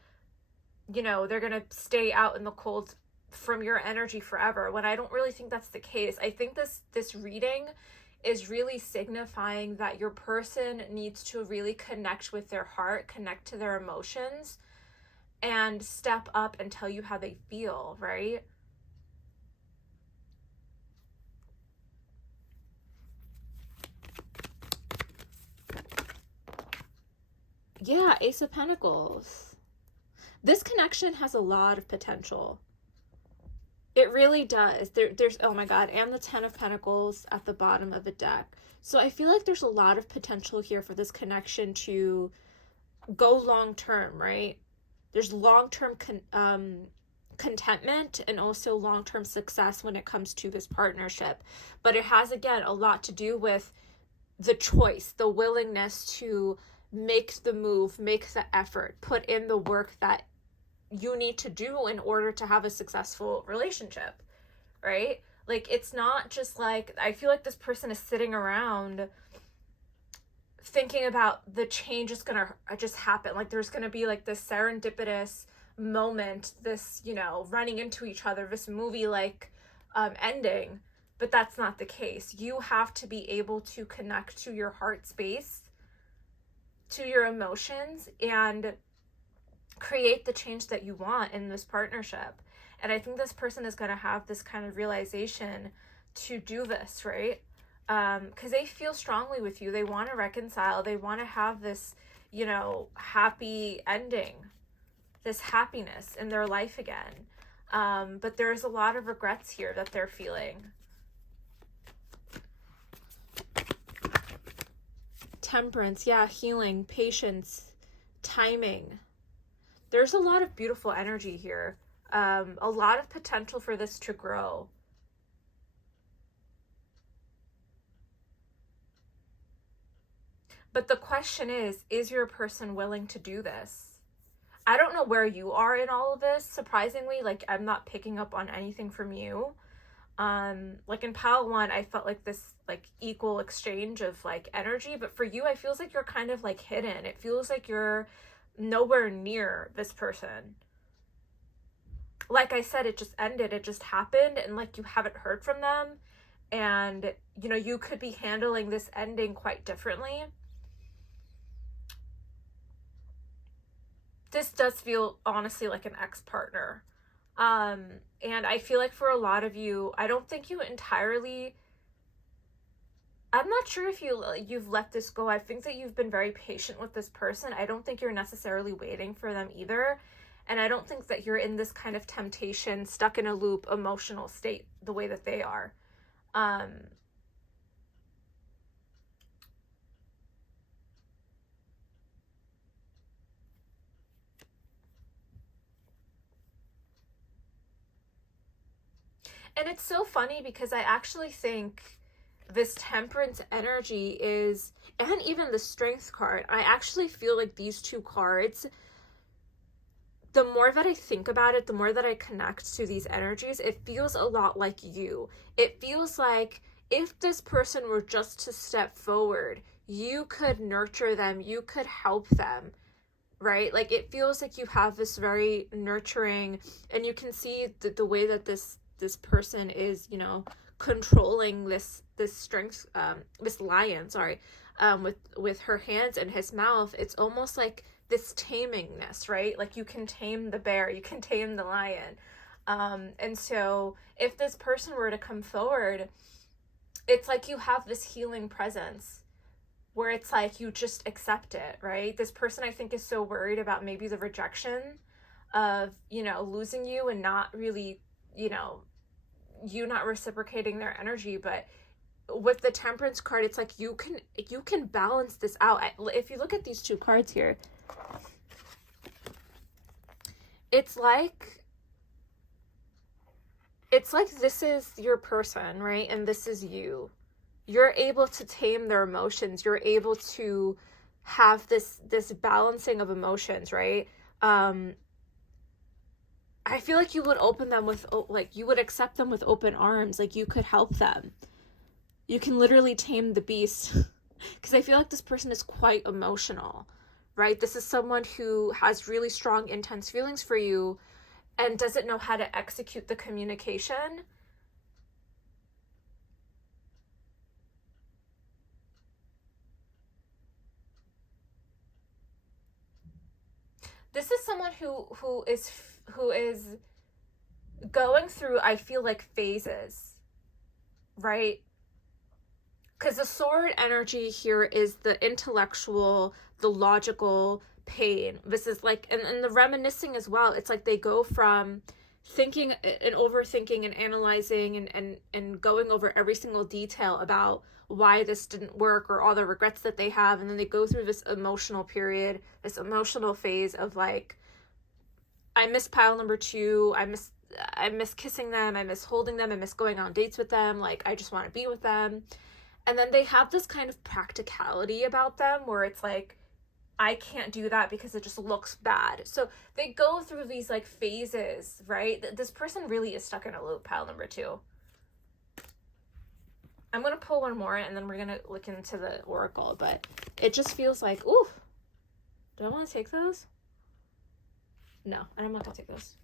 they're gonna stay out in the cold from your energy forever, when I don't really think that's the case. I think this reading is really signifying that your person needs to really connect with their heart, connect to their emotions, and step up and tell you how they feel, right? Yeah, Ace of Pentacles. This connection has a lot of potential. It It really does. There's, oh my God, and the Ten of Pentacles at the bottom of the deck. So I feel like there's a lot of potential here for this connection to go long term, right? There's long term contentment and also long term success when it comes to this partnership. But it has, again, a lot to do with the choice, the willingness to make the move, make the effort, put in the work that you need to do in order to have a successful relationship, right? Like, it's not just like, I feel like this person is sitting around thinking about the change is gonna just happen. Like, there's gonna be like this serendipitous moment, this, you know, running into each other, this movie like ending. But that's not the case. You have to be able to connect to your heart space, to your emotions, and create the change that you want in this partnership. And I think this person is going to have this kind of realization to do this, right? Because they feel strongly with you. They want to reconcile. They want to have this, you know, happy ending, this happiness in their life again. But there's a lot of regrets here that they're feeling. Temperance, yeah, healing, patience, timing. There's a lot of beautiful energy here. A lot of potential for this to grow. But the question is your person willing to do this? I don't know where you are in all of this. Surprisingly, like, I'm not picking up on anything from you. Like in pile 1, I felt like this like equal exchange of like energy, but for you, I feels like you're kind of like hidden. It feels like you're nowhere near this person. Like I said, it just ended, it just happened, and like you haven't heard from them, and you know, you could be handling this ending quite differently. This does feel honestly like an ex-partner. And I feel like for a lot of you, I don't think you entirely, I'm not sure if you've let this go. I think that you've been very patient with this person. I don't think you're necessarily waiting for them either. And I don't think that you're in this kind of temptation, stuck in a loop, emotional state the way that they are. And it's so funny because I actually think this temperance energy is, and even the strength card, I actually feel like these two cards, the more that I think about it, the more that I connect to these energies, it feels a lot like you. It feels like if this person were just to step forward, you could nurture them, you could help them, right? Like, it feels like you have this very nurturing, and you can see the way that this person is, you know, controlling this strength, this lion, sorry, with her hands and his mouth. It's almost like this tamingness, right? Like, you can tame the bear, you can tame the lion. And so if this person were to come forward, it's like you have this healing presence where it's like you just accept it, right? This person, I think, is so worried about maybe the rejection of, you know, losing you and not really, you know, you not reciprocating their energy. But with the temperance card, it's like you can balance this out. If you look at these two cards here, it's like this is your person, right? And this is you. You're able to tame their emotions. You're able to have this balancing of emotions, right? I feel like you would open them with, like, you would accept them with open arms. Like, you could help them. You can literally tame the beast. Because I feel like this person is quite emotional, right? This is someone who has really strong, intense feelings for you and doesn't know how to execute the communication. This is someone who is going through, I feel like, phases, right? Because the sword energy here is the intellectual, the logical pain. This is like, and the reminiscing as well. It's like they go from thinking and overthinking and analyzing and going over every single detail about why this didn't work or all the regrets that they have. And then they go through this emotional period, this emotional phase of like, I miss pile number 2. I miss kissing them. I miss holding them. I miss going on dates with them. Like, I just want to be with them. And then they have this kind of practicality about them where it's like, I can't do that because it just looks bad. So they go through these like phases, right? This person really is stuck in a loop, pile number 2. I'm going to pull one more and then we're going to look into the oracle, but it just feels like, ooh, do I want to take those? No, I'm not going to take those.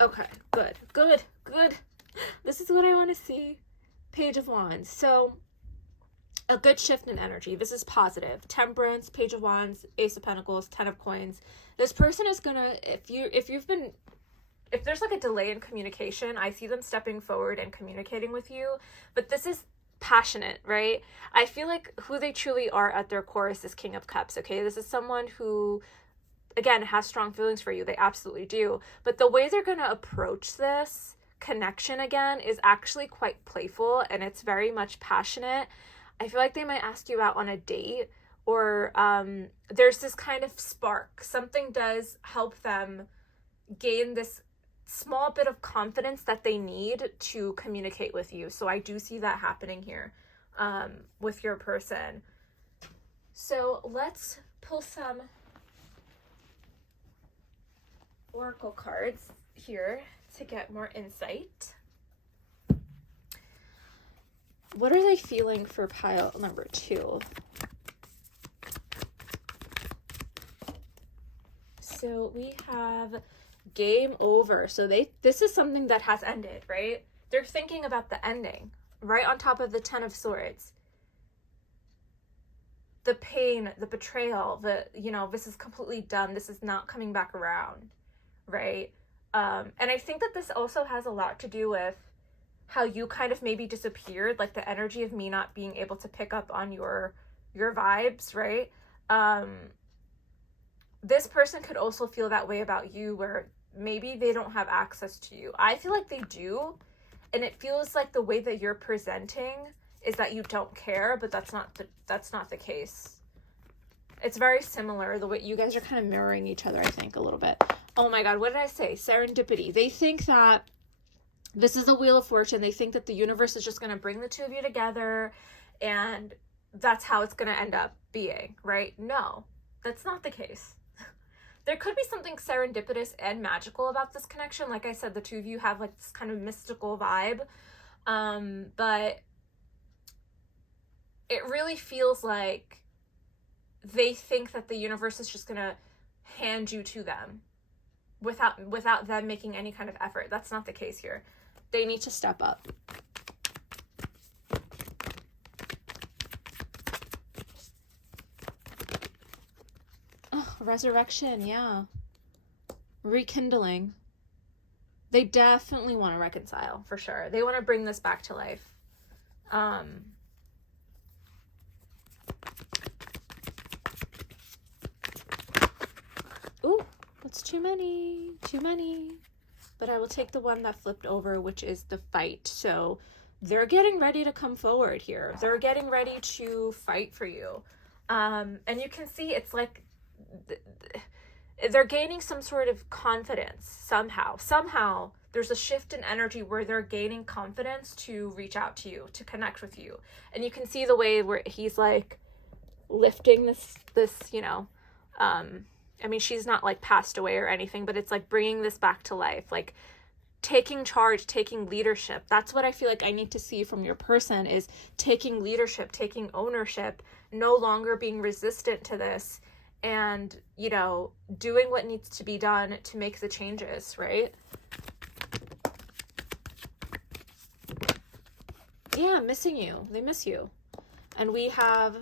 Okay, good. This is what I want to see. Page of Wands. So a good shift in energy. This is positive. Temperance, Page of Wands, Ace of Pentacles, 10 of Coins. This person is gonna, if there's like a delay in communication, I see them stepping forward and communicating with you, but this is passionate, right? I feel like who they truly are at their core is this King of Cups, okay? This is someone who, again, has strong feelings for you. They absolutely do. But the way they're going to approach this connection again is actually quite playful, and it's very much passionate. I feel like they might ask you out on a date, or there's this kind of spark. Something does help them gain this small bit of confidence that they need to communicate with you. So I do see that happening here with your person. So let's pull some oracle cards here to get more insight. What are they feeling for pile number 2? So we have game over. So this is something that has ended, right? They're thinking about the ending, right on top of the 10 of Swords. The pain, the betrayal, this is completely done. This is not coming back around, right? And I think that this also has a lot to do with how you kind of maybe disappeared, like the energy of me not being able to pick up on your vibes, right? This person could also feel that way about you, where maybe they don't have access to you. I feel like they do, and it feels like the way that you're presenting is that you don't care, but that's not the case. It's very similar. The way you guys are kind of mirroring each other, I think, a little bit. Oh my God, what did I say? Serendipity. They think that this is a wheel of fortune. They think that the universe is just going to bring the two of you together, and that's how it's going to end up being, right? No, that's not the case. There could be something serendipitous and magical about this connection. Like I said, the two of you have like this kind of mystical vibe. But it really feels like they think that the universe is just going to hand you to them without them making any kind of effort. That's not the case here. They need to step up. Oh, resurrection, yeah. Rekindling. They definitely want to reconcile, for sure. They want to bring this back to life. Ooh, that's too many. But I will take the one that flipped over, which is the fight. So they're getting ready to come forward here. They're getting ready to fight for you. And you can see it's like they're gaining some sort of confidence somehow. Somehow there's a shift in energy where they're gaining confidence to reach out to you, to connect with you. And you can see the way where he's like lifting this, I mean, she's not like passed away or anything, but it's like bringing this back to life, like taking charge, taking leadership. That's what I feel like I need to see from your person, is taking leadership, taking ownership, no longer being resistant to this, and, doing what needs to be done to make the changes, right? Yeah, missing you. They miss you. And we have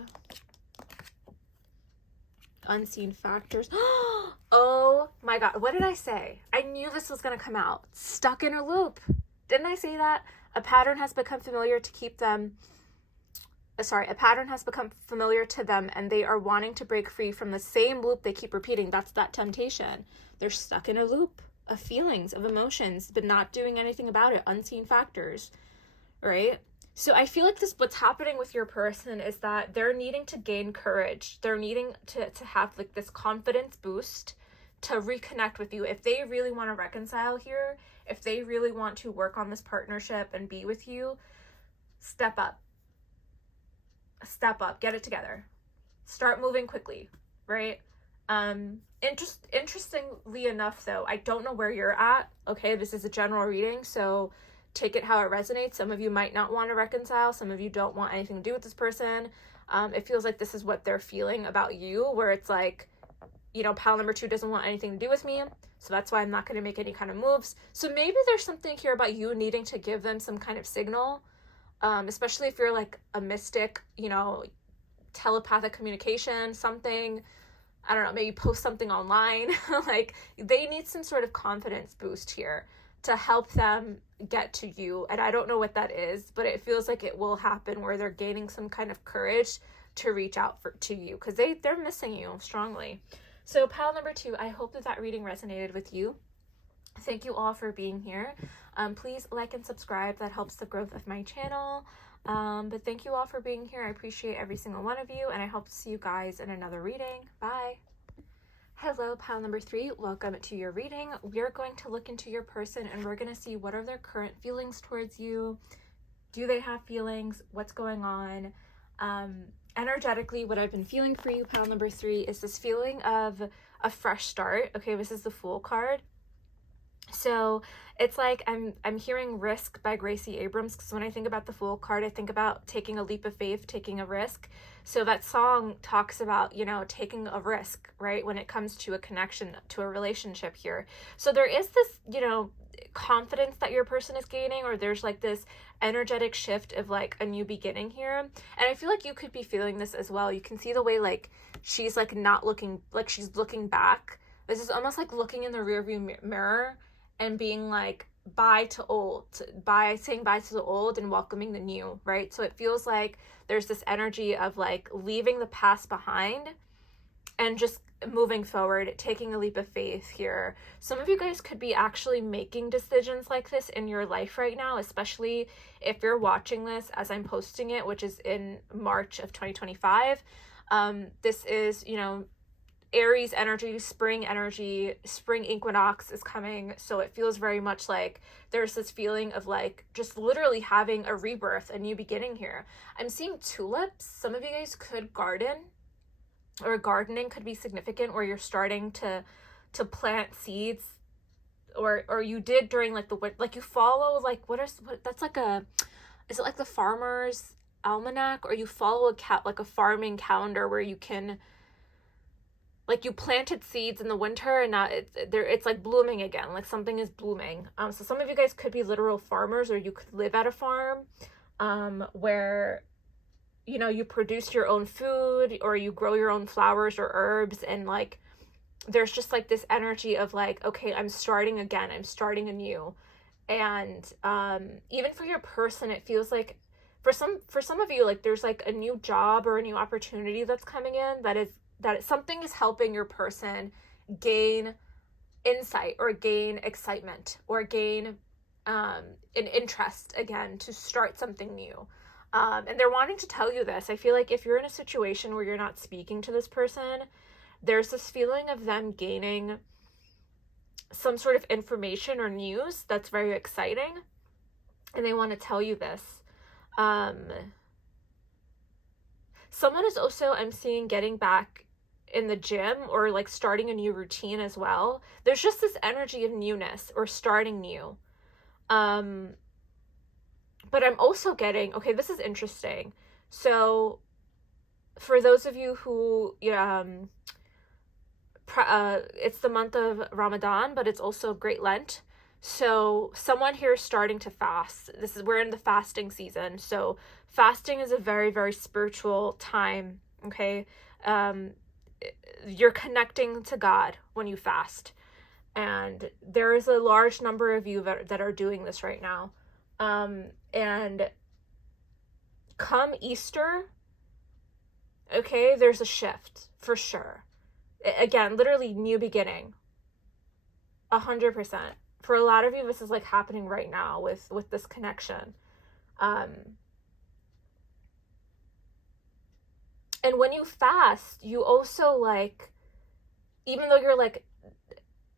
unseen factors. Oh my God. What did I say? I knew this was going to come out. Stuck in a loop. Didn't I say that? A pattern has become familiar to keep them a pattern has become familiar to them and they are wanting to break free from the same loop they keep repeating. That's that temptation. They're stuck in a loop of feelings, of emotions, but not doing anything about it. Unseen factors, right? So I feel like what's happening with your person is that they're needing to gain courage. They're needing to have like this confidence boost to reconnect with you. If they really want to reconcile here, if they really want to work on this partnership and be with you, step up, get it together, start moving quickly, right? Interestingly enough though, I don't know where you're at. Okay, this is a general reading, so take it how it resonates. Some of you might not want to reconcile. Some of you don't want anything to do with this person. It feels like this is what they're feeling about you, where it's like, you know, pal number 2 doesn't want anything to do with me, so that's why I'm not going to make any kind of moves. So maybe there's something here about you needing to give them some kind of signal, especially if you're like a mystic, you know, telepathic communication, something, I don't know, maybe post something online. Like, they need some sort of confidence boost here to help them get to you. And I don't know what that is, but it feels like it will happen, where they're gaining some kind of courage to reach out to you, because they're missing you strongly. So pile number 2, I hope that reading resonated with you. Thank you all for being here. Please like and subscribe. That helps the growth of my channel. But thank you all for being here. I appreciate every single one of you, and I hope to see you guys in another reading. Bye. Hello, pile number 3. Welcome to your reading. We're going to look into your person, and we're going to see what are their current feelings towards you. Do they have feelings? What's going on? Energetically, what I've been feeling for you, pile number 3, is this feeling of a fresh start. Okay, this is the Fool card. So it's like I'm hearing Risk by Gracie Abrams, because when I think about the Fool card, I think about taking a leap of faith, taking a risk. So that song talks about, you know, taking a risk, right, when it comes to a connection, to a relationship here. So there is this, you know, confidence that your person is gaining, or there's like this energetic shift of like a new beginning here. And I feel like you could be feeling this as well. You can see the way like she's like not looking, like she's looking back. This is almost like looking in the rearview mirror and being like saying bye to the old and welcoming the new, right? So it feels like there's this energy of like leaving the past behind and just moving forward, taking a leap of faith here. Some of you guys could be actually making decisions like this in your life right now, especially if you're watching this as I'm posting it, which is in March of 2025. This is, you know, Aries energy, spring equinox is coming. So it feels very much like there's this feeling of like just literally having a rebirth, a new beginning here. I'm seeing tulips. Some of you guys could garden, or gardening could be significant, where you're starting to plant seeds, or you did during like the winter, like you follow like what that's like is it like the farmer's almanac, or you follow like a farming calendar where you can, like, you planted seeds in the winter and now it's like blooming again, like something is blooming. So some of you guys could be literal farmers, or you could live at a farm where, you know, you produce your own food, or you grow your own flowers or herbs, and like there's just like this energy of like, okay, I'm starting again, I'm starting anew. And even for your person, it feels like for some of you, like there's like a new job or a new opportunity that's coming in, that something is helping your person gain insight, or gain excitement, or gain an interest again to start something new. And they're wanting to tell you this. I feel like if you're in a situation where you're not speaking to this person, there's this feeling of them gaining some sort of information or news that's very exciting, and they want to tell you this. Someone is also, I'm seeing, getting back in the gym, or like starting a new routine as well. There's just this energy of newness, or starting new. But I'm also getting, okay, this is interesting. So for those of you who, it's the month of Ramadan, but it's also Great Lent. So someone here is starting to fast. We're in the fasting season. So fasting is a very, very spiritual time. Okay. You're connecting to God when you fast, and there is a large number of you that are doing this right now. And come Easter, okay, there's a shift for sure. Again, literally new beginning. 100%. For a lot of you, this is like happening right now with this connection. And when you fast, you also like, even though you're like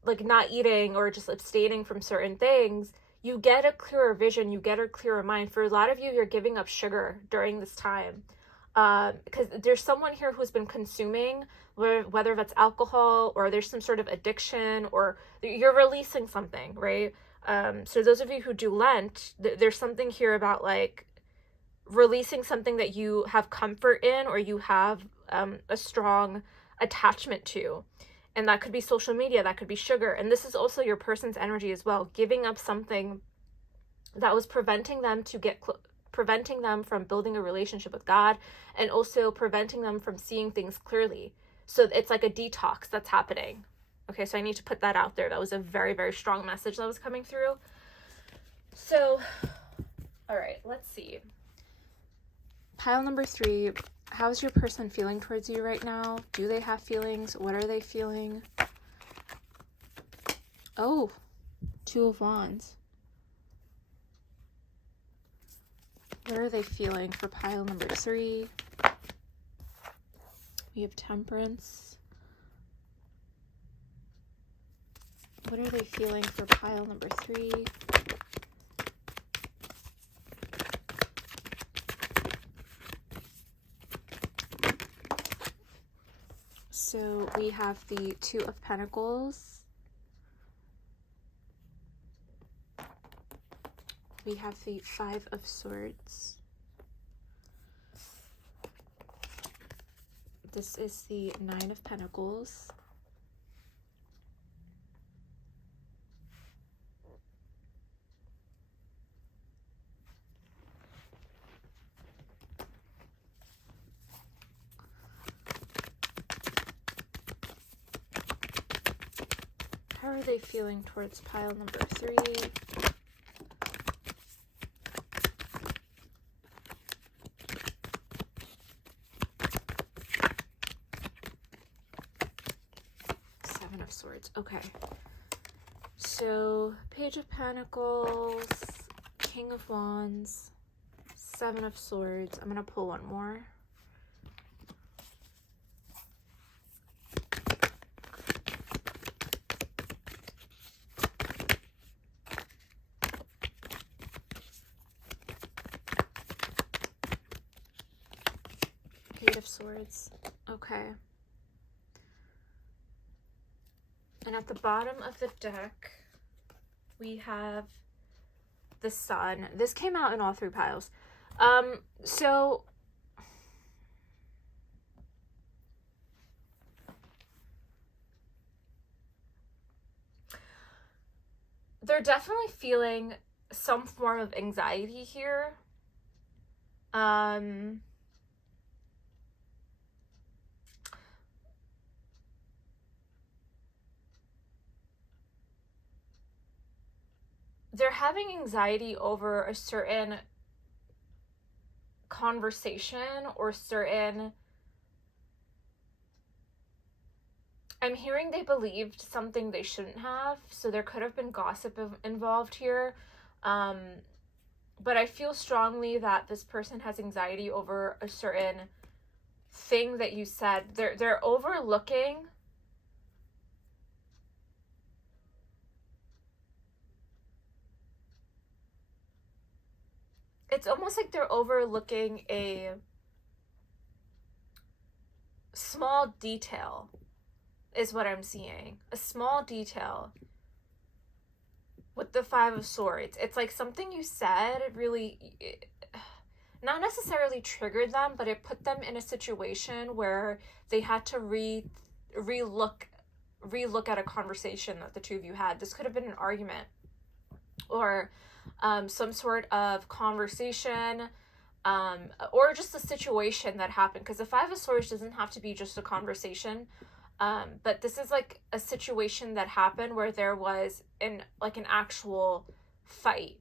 not eating or just abstaining from certain things, you get a clearer vision, you get a clearer mind. For a lot of you, you're giving up sugar during this time. Because there's someone here who's been consuming, whether that's alcohol or there's some sort of addiction, or you're releasing something, right? So those of you who do Lent, there's something here about like releasing something that you have comfort in, or you have a strong attachment to. And that could be social media, that could be sugar. And this is also your person's energy as well, giving up something that was preventing them from building a relationship with God, and also preventing them from seeing things clearly. So it's like a detox that's happening. Okay, so I need to put that out there. That was a very, very strong message that was coming through. So, all right, let's see. Pile number 3, how's your person feeling towards you right now? Do they have feelings? What are they feeling? Oh, 2 of Wands. What are they feeling for pile number 3? We have Temperance. What are they feeling for pile number 3? So we have the 2 of Pentacles. We have the 5 of Swords. This is the 9 of Pentacles. How are they feeling towards pile number 3? Swords. Okay. So, Page of Pentacles, King of Wands, 7 of Swords. I'm going to pull one more. Eight of Swords. Okay. And at the bottom of the deck, we have the Sun. This came out in all 3 piles. So they're definitely feeling some form of anxiety here. They're having anxiety over a certain conversation or certain... I'm hearing they believed something they shouldn't have, so there could have been gossip involved here. But I feel strongly that this person has anxiety over a certain thing that you said. They're overlooking... It's almost like they're overlooking a small detail, is what I'm seeing. A small detail with the 5 of Swords. It's like something you said really, not necessarily triggered them, but it put them in a situation where they had to relook at a conversation that the 2 of you had. This could have been an argument, or some sort of conversation, or just a situation that happened. Because the 5 of Swords doesn't have to be just a conversation, but this is like a situation that happened where there was an actual fight,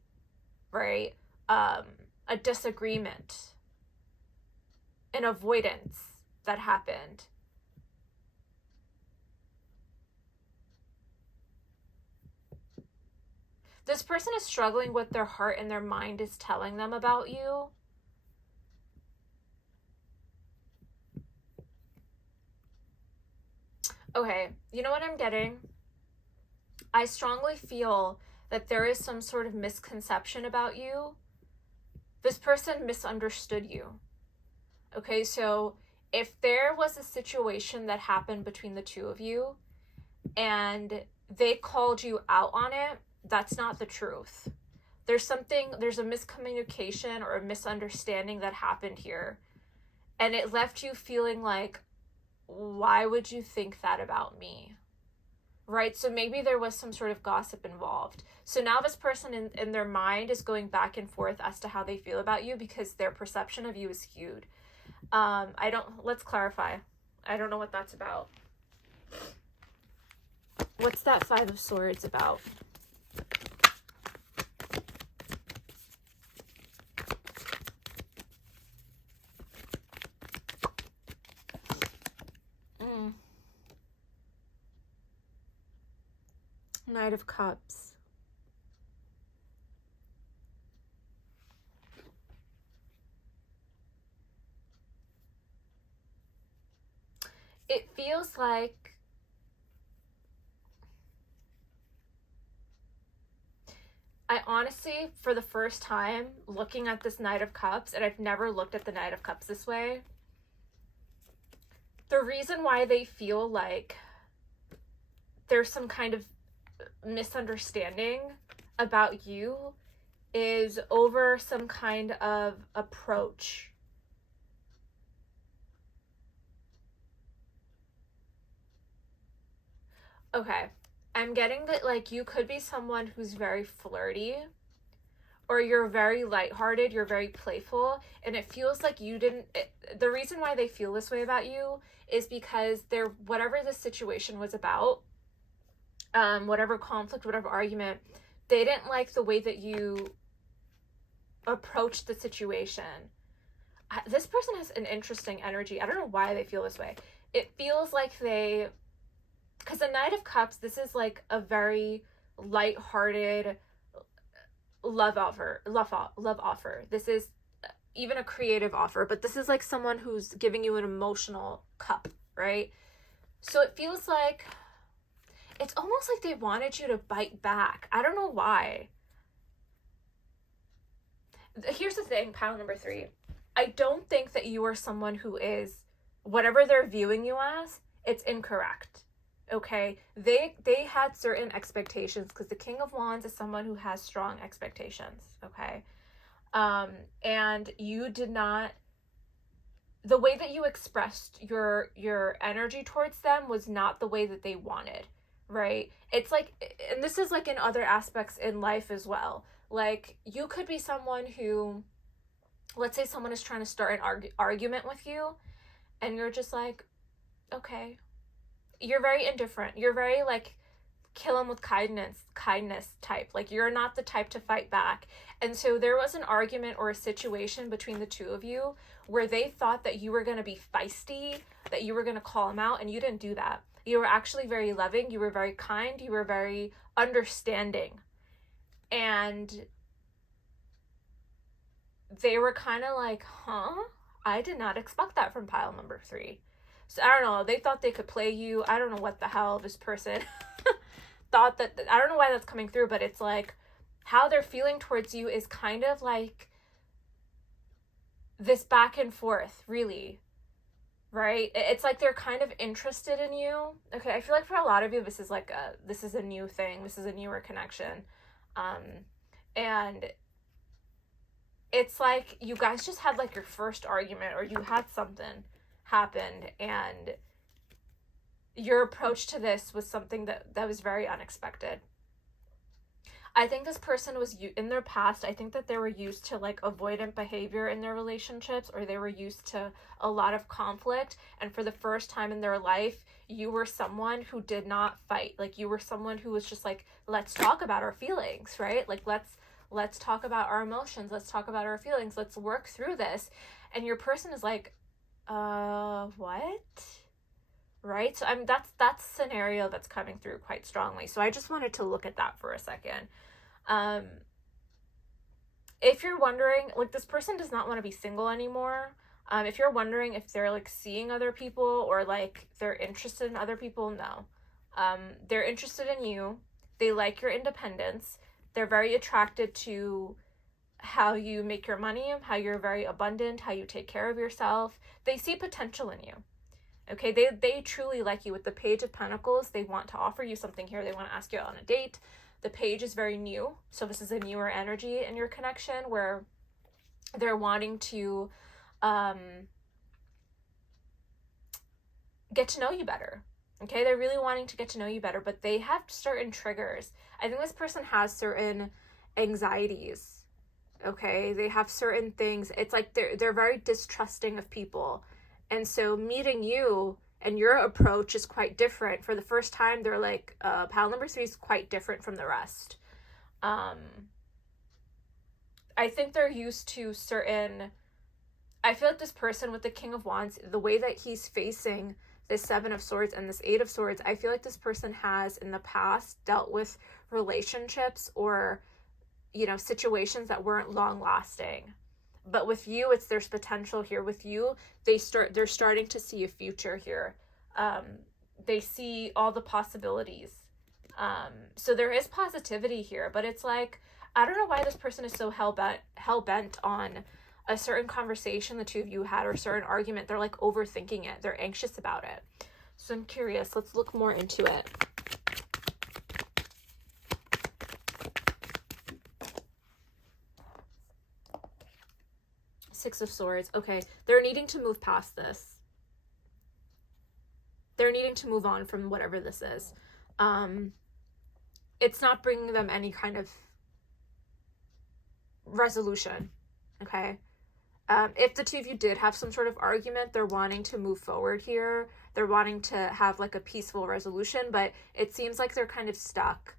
right? A disagreement. an avoidance that happened. This person is struggling with their heart and their mind is telling them about you. Okay, you know what I'm getting? I strongly feel that there is some sort of misconception about you. This person misunderstood you. Okay, so if there was a situation that happened between the two of you and they called you out on it, that's not the truth. There's a miscommunication or a misunderstanding that happened here. And it left you feeling like, why would you think that about me? Right? So maybe there was some sort of gossip involved. So now this person in their mind is going back and forth as to how they feel about you because their perception of you is skewed. Let's clarify. I don't know what that's about. What's that Five of Swords about? Knight of Cups. It feels like I honestly, for the first time, looking at this Knight of Cups, and I've never looked at the Knight of Cups this way, the reason why they feel like there's some kind of misunderstanding about you is over some kind of approach. Okay, I'm getting that like you could be someone who's very flirty, or you're very lighthearted, you're very playful, and it feels like the reason why they feel this way about you is because whatever the situation was about, whatever conflict, whatever argument, they didn't like the way that you approached the situation. This person has an interesting energy. I don't know why they feel this way. It feels like because the Knight of Cups, this is like a very lighthearted love offer. This is even a creative offer, but this is like someone who's giving you an emotional cup, right? So it feels like it's almost like they wanted you to bite back. I don't know why. Here's the thing, pile number 3. I don't think that you are someone who is, whatever they're viewing you as, it's incorrect. Okay? They had certain expectations because the King of Wands is someone who has strong expectations. Okay? And you did not, the way that you expressed your energy towards them was not the way that they wanted. Right? It's like, and this is like in other aspects in life as well. Like, you could be someone who, let's say someone is trying to start an argument with you, and you're just like, okay. You're very indifferent. You're very like, kill them with kindness type. Like, you're not the type to fight back. And so there was an argument or a situation between the two of you where they thought that you were going to be feisty, that you were going to call them out, and you didn't do that. You were actually very loving. You were very kind. You were very understanding. And they were kind of like, huh? I did not expect that from pile number 3. So I don't know. They thought they could play you. I don't know what the hell this person thought that. I don't know why that's coming through, but it's like how they're feeling towards you is kind of like this back and forth, really. Right? It's like they're kind of interested in you. Okay, I feel like for a lot of you, this is a new thing. This is a newer connection. And it's like you guys just had like your first argument, or you had something happen, and your approach to this was something that was very unexpected. I think this person was, in their past, I think that they were used to like avoidant behavior in their relationships, or they were used to a lot of conflict, and for the first time in their life, you were someone who did not fight. Like, you were someone who was just like, let's talk about our feelings, right? Like, let's talk about our emotions, let's talk about our feelings, let's work through this. And your person is like, What? Right? So that's a scenario that's coming through quite strongly. So I just wanted to look at that for a second. Um, if you're wondering, like, this person does not want to be single anymore. If you're wondering if they're like seeing other people or like they're interested in other people, no. They're interested in you. They like your independence. They're very attracted to how you make your money, how you're very abundant, how you take care of yourself. They see potential in you. Okay, they truly like you. With the Page of Pentacles, they want to offer you something here. They want to ask you out on a date. The Page is very new, so this is a newer energy in your connection where they're wanting to get to know you better. Okay, they're really wanting to get to know you better, but they have certain triggers. I think this person has certain anxieties. Okay, they have certain things. It's like they're very distrusting of people. And so meeting you and your approach is quite different. For the first time, they're like, pal number 3 is quite different from the rest. I think they're used to certain... I feel like this person with the King of Wands, the way that he's facing this 7 of Swords and this 8 of Swords, I feel like this person has in the past dealt with relationships or, you know, situations that weren't long lasting. But with you, there's potential here. With you, they're starting to see a future here. They see all the possibilities. So there is positivity here, but it's like, I don't know why this person is so hell-bent on a certain conversation the two of you had or a certain argument. They're like overthinking it. They're anxious about it. So I'm curious. Let's look more into it. Six of Swords. Okay, they're needing to move past this. They're needing to move on from whatever this is. It's not bringing them any kind of resolution. Okay. If the two of you did have some sort of argument, they're wanting to move forward here. They're wanting to have like a peaceful resolution, but it seems like they're kind of stuck.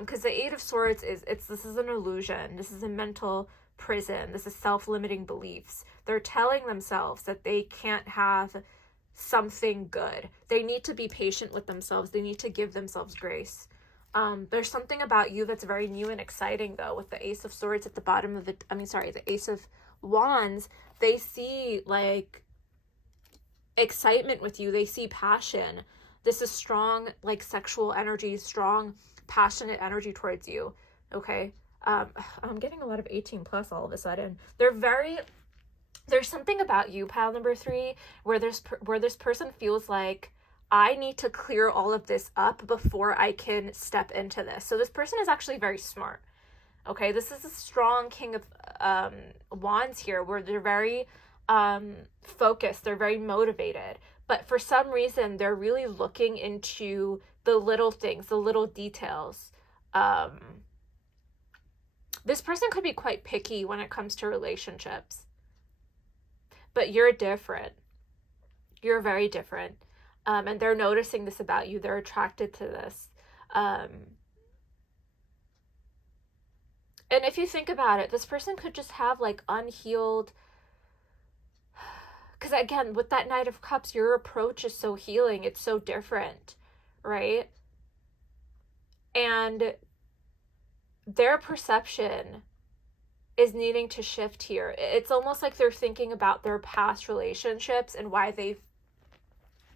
Because the 8 of Swords this is an illusion. This is a mental prison. This is self-limiting beliefs. They're telling themselves that they can't have something good. They need to be patient with themselves. They need to give themselves grace. There's something about you that's very new and exciting, though, with the Ace of Swords at the bottom of the Ace of Wands. They see like excitement with you. They see passion. This is strong, like sexual energy, strong, passionate energy towards you. Okay. I'm getting a lot of 18 plus all of a sudden. There's something about you, pile number 3, where this person feels like, I need to clear all of this up before I can step into this. So this person is actually very smart. Okay, this is a strong King of Wands here, where they're very focused, they're very motivated, but for some reason they're really looking into the little things, the little details. This person could be quite picky when it comes to relationships, but you're different. You're very different. And they're noticing this about you. They're attracted to this. And if you think about it, this person could just have like unhealed... Because again, with that Knight of Cups, your approach is so healing. It's so different, right? And their perception is needing to shift here. It's almost like they're thinking about their past relationships and why they've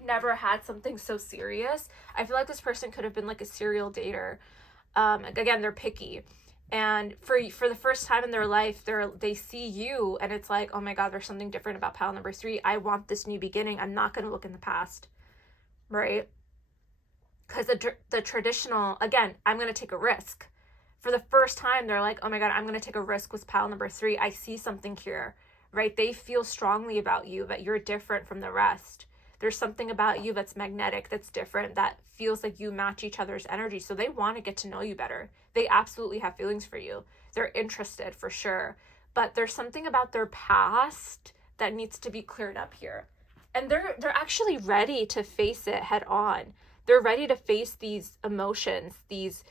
never had something so serious. I feel like this person could have been like a serial dater. Again, they're picky. And for the first time in their life, they see you and it's like, oh my God, there's something different about pile number 3. I want this new beginning. I'm not going to look in the past, right? Because the traditional, again, I'm going to take a risk. For the first time, they're like, oh my God, I'm going to take a risk with pile number 3. I see something here, right? They feel strongly about you, that you're different from the rest. There's something about you that's magnetic, that's different, that feels like you match each other's energy. So they want to get to know you better. They absolutely have feelings for you. They're interested for sure. But there's something about their past that needs to be cleared up here. And they're actually ready to face it head on. They're ready to face these emotions, these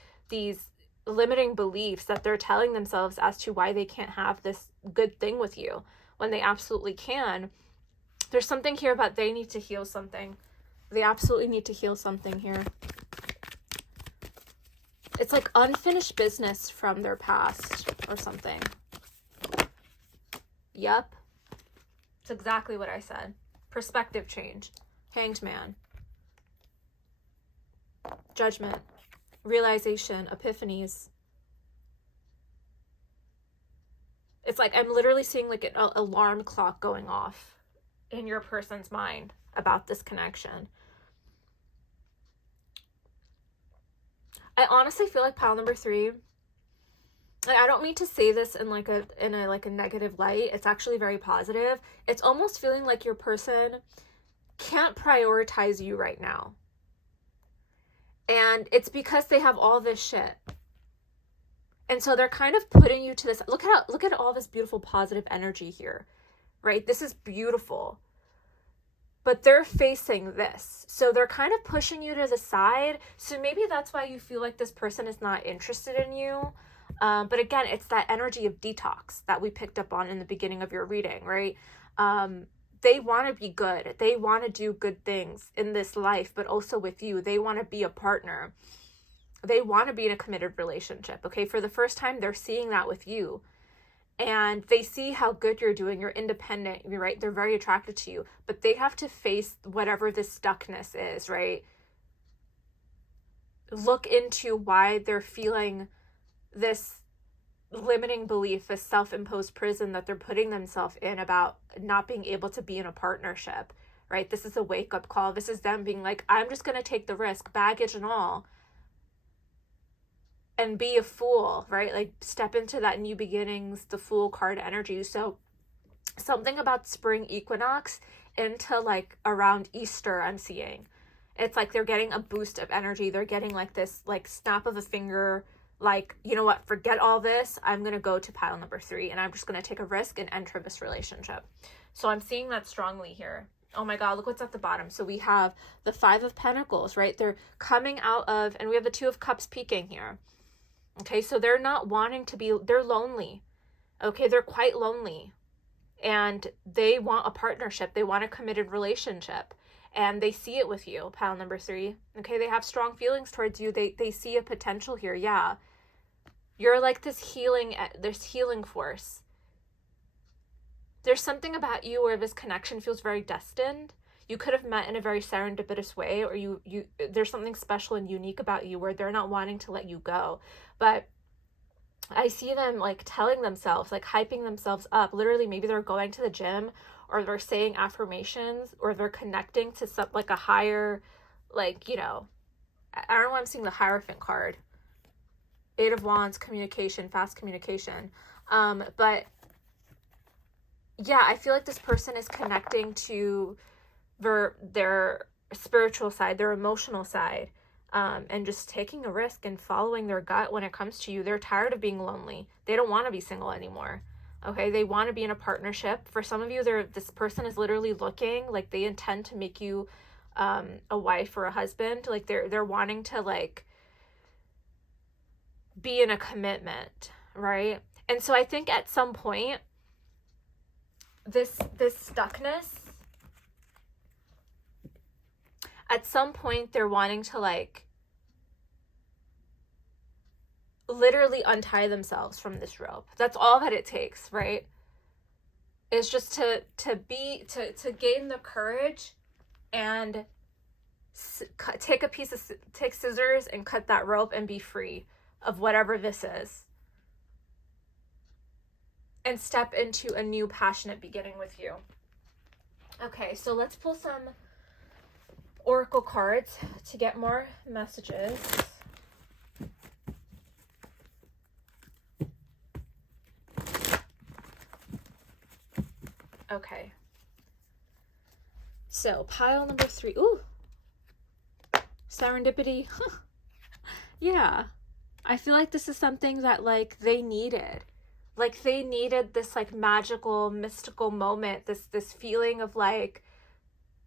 limiting beliefs that they're telling themselves as to why they can't have this good thing with you when they absolutely can. There's something here about they need to heal something. They absolutely need to heal something here. It's like unfinished business from their past or something. Yep. It's exactly what I said. Perspective change. Hanged man. Judgment. Realization. Epiphanies. It's like I'm literally seeing like an alarm clock going off in your person's mind about this connection. I honestly feel like pile number 3, like, I don't mean to say this in a negative light. It's actually very positive. It's almost feeling like your person can't prioritize you right now. And it's because they have all this shit. And so they're kind of putting you to this. Look at all this beautiful positive energy here, right? This is beautiful. But they're facing this. So they're kind of pushing you to the side. So maybe that's why you feel like this person is not interested in you. But again, it's that energy of detox that we picked up on in the beginning of your reading, right? They want to be good. They want to do good things in this life, but also with you. They want to be a partner. They want to be in a committed relationship, okay? For the first time, they're seeing that with you. And they see how good you're doing. You're independent, you're right? They're very attracted to you. But they have to face whatever this stuckness is, right? Look into why they're feeling this limiting belief, this self-imposed prison that they're putting themselves in about not being able to be in a partnership, right? This is a wake-up call. This is them being like, I'm just going to take the risk, baggage and all, and be a fool, right? Like step into that new beginnings, the Fool card energy. So something about spring equinox into like around Easter I'm seeing. It's like they're getting a boost of energy. They're getting like this like snap of a finger, like, you know what, forget all this. I'm going to go to pile number 3 and I'm just going to take a risk and enter this relationship. So I'm seeing that strongly here. Oh my God, look what's at the bottom. So we have the 5 of Pentacles, right? They're coming out of, and we have the 2 of Cups peeking here. Okay, so they're not wanting to be, they're lonely. Okay, they're quite lonely. And they want a partnership. They want a committed relationship. And they see it with you, pile number 3. Okay, they have strong feelings towards you. They see a potential here, yeah. You're like this healing force. There's something about you where this connection feels very destined. You could have met in a very serendipitous way, or you there's something special and unique about you where they're not wanting to let you go. But I see them like telling themselves, like hyping themselves up. Literally, maybe they're going to the gym, or they're saying affirmations, or they're connecting to some like a higher, like, you know, I don't know why I'm seeing the Hierophant card. 8 of Wands, communication, fast communication. But yeah, I feel like this person is connecting to their spiritual side, their emotional side, and just taking a risk and following their gut when it comes to you. They're tired of being lonely. They don't want to be single anymore. Okay, they want to be in a partnership. For some of you, this person is literally looking, like they intend to make you a wife or a husband. Like they're wanting to like be in a commitment, right? And so I think at some point, this stuckness, at some point they're wanting to like literally untie themselves from this rope. That's all that it takes, right? It's just to gain the courage and take scissors and cut that rope and be free of whatever this is, and step into a new passionate beginning with you. Okay, so let's pull some oracle cards to get more messages. Okay. So, pile number 3. Ooh. Serendipity. Yeah. I feel like this is something that like they needed. Like they needed this like magical, mystical moment, this feeling of like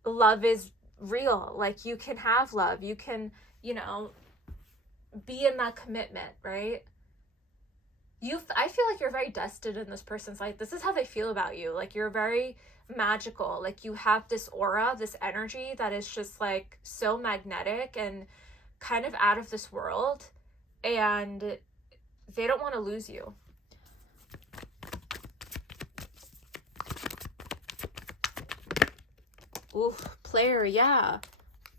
love is real. Like you can have love. You can, you know, be in that commitment, right? I feel like you're very destined in this person's life. This is how they feel about you. Like you're very magical. Like you have this aura, this energy that is just like so magnetic and kind of out of this world, and they don't want to lose you. Oof, player, yeah.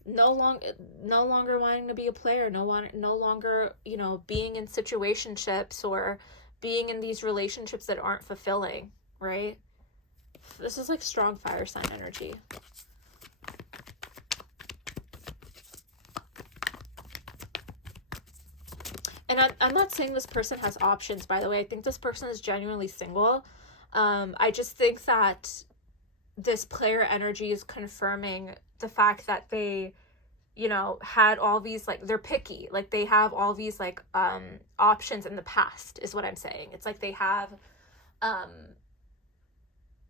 No longer wanting to be a player, no longer, you know, being in situationships or being in these relationships that aren't fulfilling, right? This is like strong fire sign energy. And I'm not saying this person has options, by the way. I think this person is genuinely single. I just think that this player energy is confirming the fact that they, you know, had all these, like, they're picky. Like, they have all these, like, options in the past, is what I'm saying. It's like they have,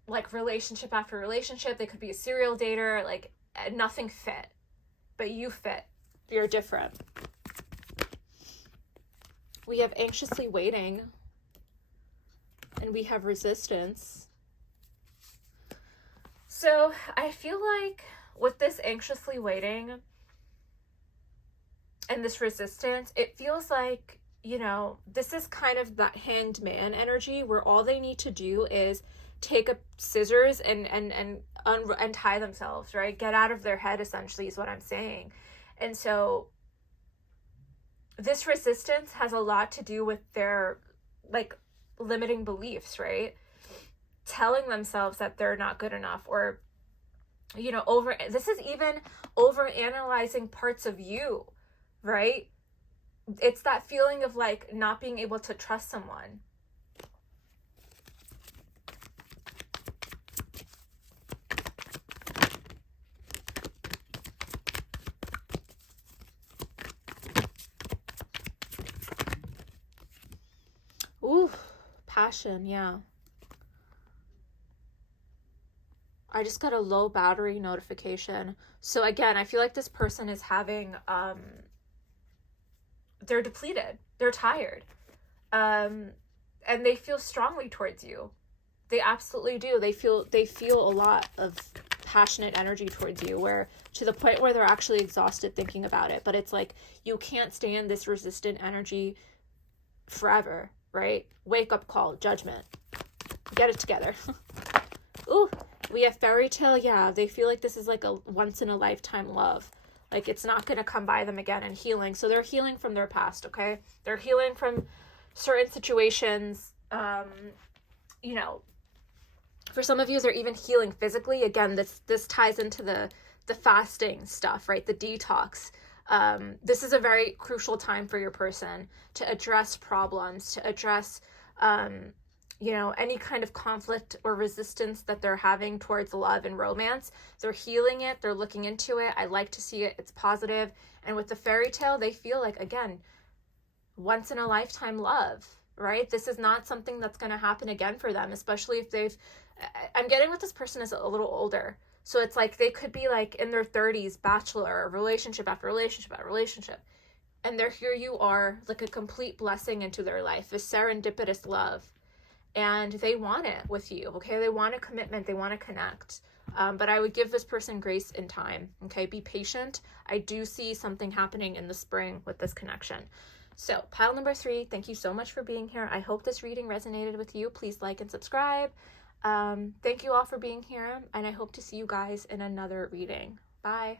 like, relationship after relationship. They could be a serial dater. Like, nothing fit. But you fit. You're different. We have anxiously waiting. And we have resistance. So I feel like with this anxiously waiting and this resistance, it feels like, you know, this is kind of that hanged man energy where all they need to do is take up scissors and untie themselves, right? Get out of their head, essentially, is what I'm saying. And so this resistance has a lot to do with their, like, limiting beliefs, right? Telling themselves that they're not good enough, or, you know, this is even over analyzing parts of you, right? It's that feeling of like not being able to trust someone. Ooh, passion, yeah. I just got a low battery notification. So again, I feel like this person is having, they're depleted. They're tired. And they feel strongly towards you. They absolutely do. They feel a lot of passionate energy towards you, where to the point where they're actually exhausted thinking about it. But it's like, you can't stay in this resistant energy forever, right? Wake up call, judgment. Get it together. Ooh, we have fairy tale. Yeah, they feel like this is like a once in a lifetime love. Like it's not going to come by them again, and healing. So they're healing from their past, okay? They're healing from certain situations. You know, for some of you, they're even healing physically. Again, this ties into the fasting stuff, right? The detox. This is a very crucial time for your person to address problems, to address, you know, any kind of conflict or resistance that they're having towards love and romance. They're healing it. They're looking into it. I like to see it. It's positive. And with the fairy tale, they feel like, again, once in a lifetime love, right? This is not something that's going to happen again for them, especially if I'm getting what this person is a little older. So it's like they could be like in their 30s, bachelor, relationship after relationship after relationship. And here you are, like a complete blessing into their life, a serendipitous love. And they want it with you, okay? They want a commitment. They want to connect. But I would give this person grace and time, okay? Be patient. I do see something happening in the spring with this connection. So pile number 3, thank you so much for being here. I hope this reading resonated with you. Please like and subscribe. Thank you all for being here, and I hope to see you guys in another reading. Bye.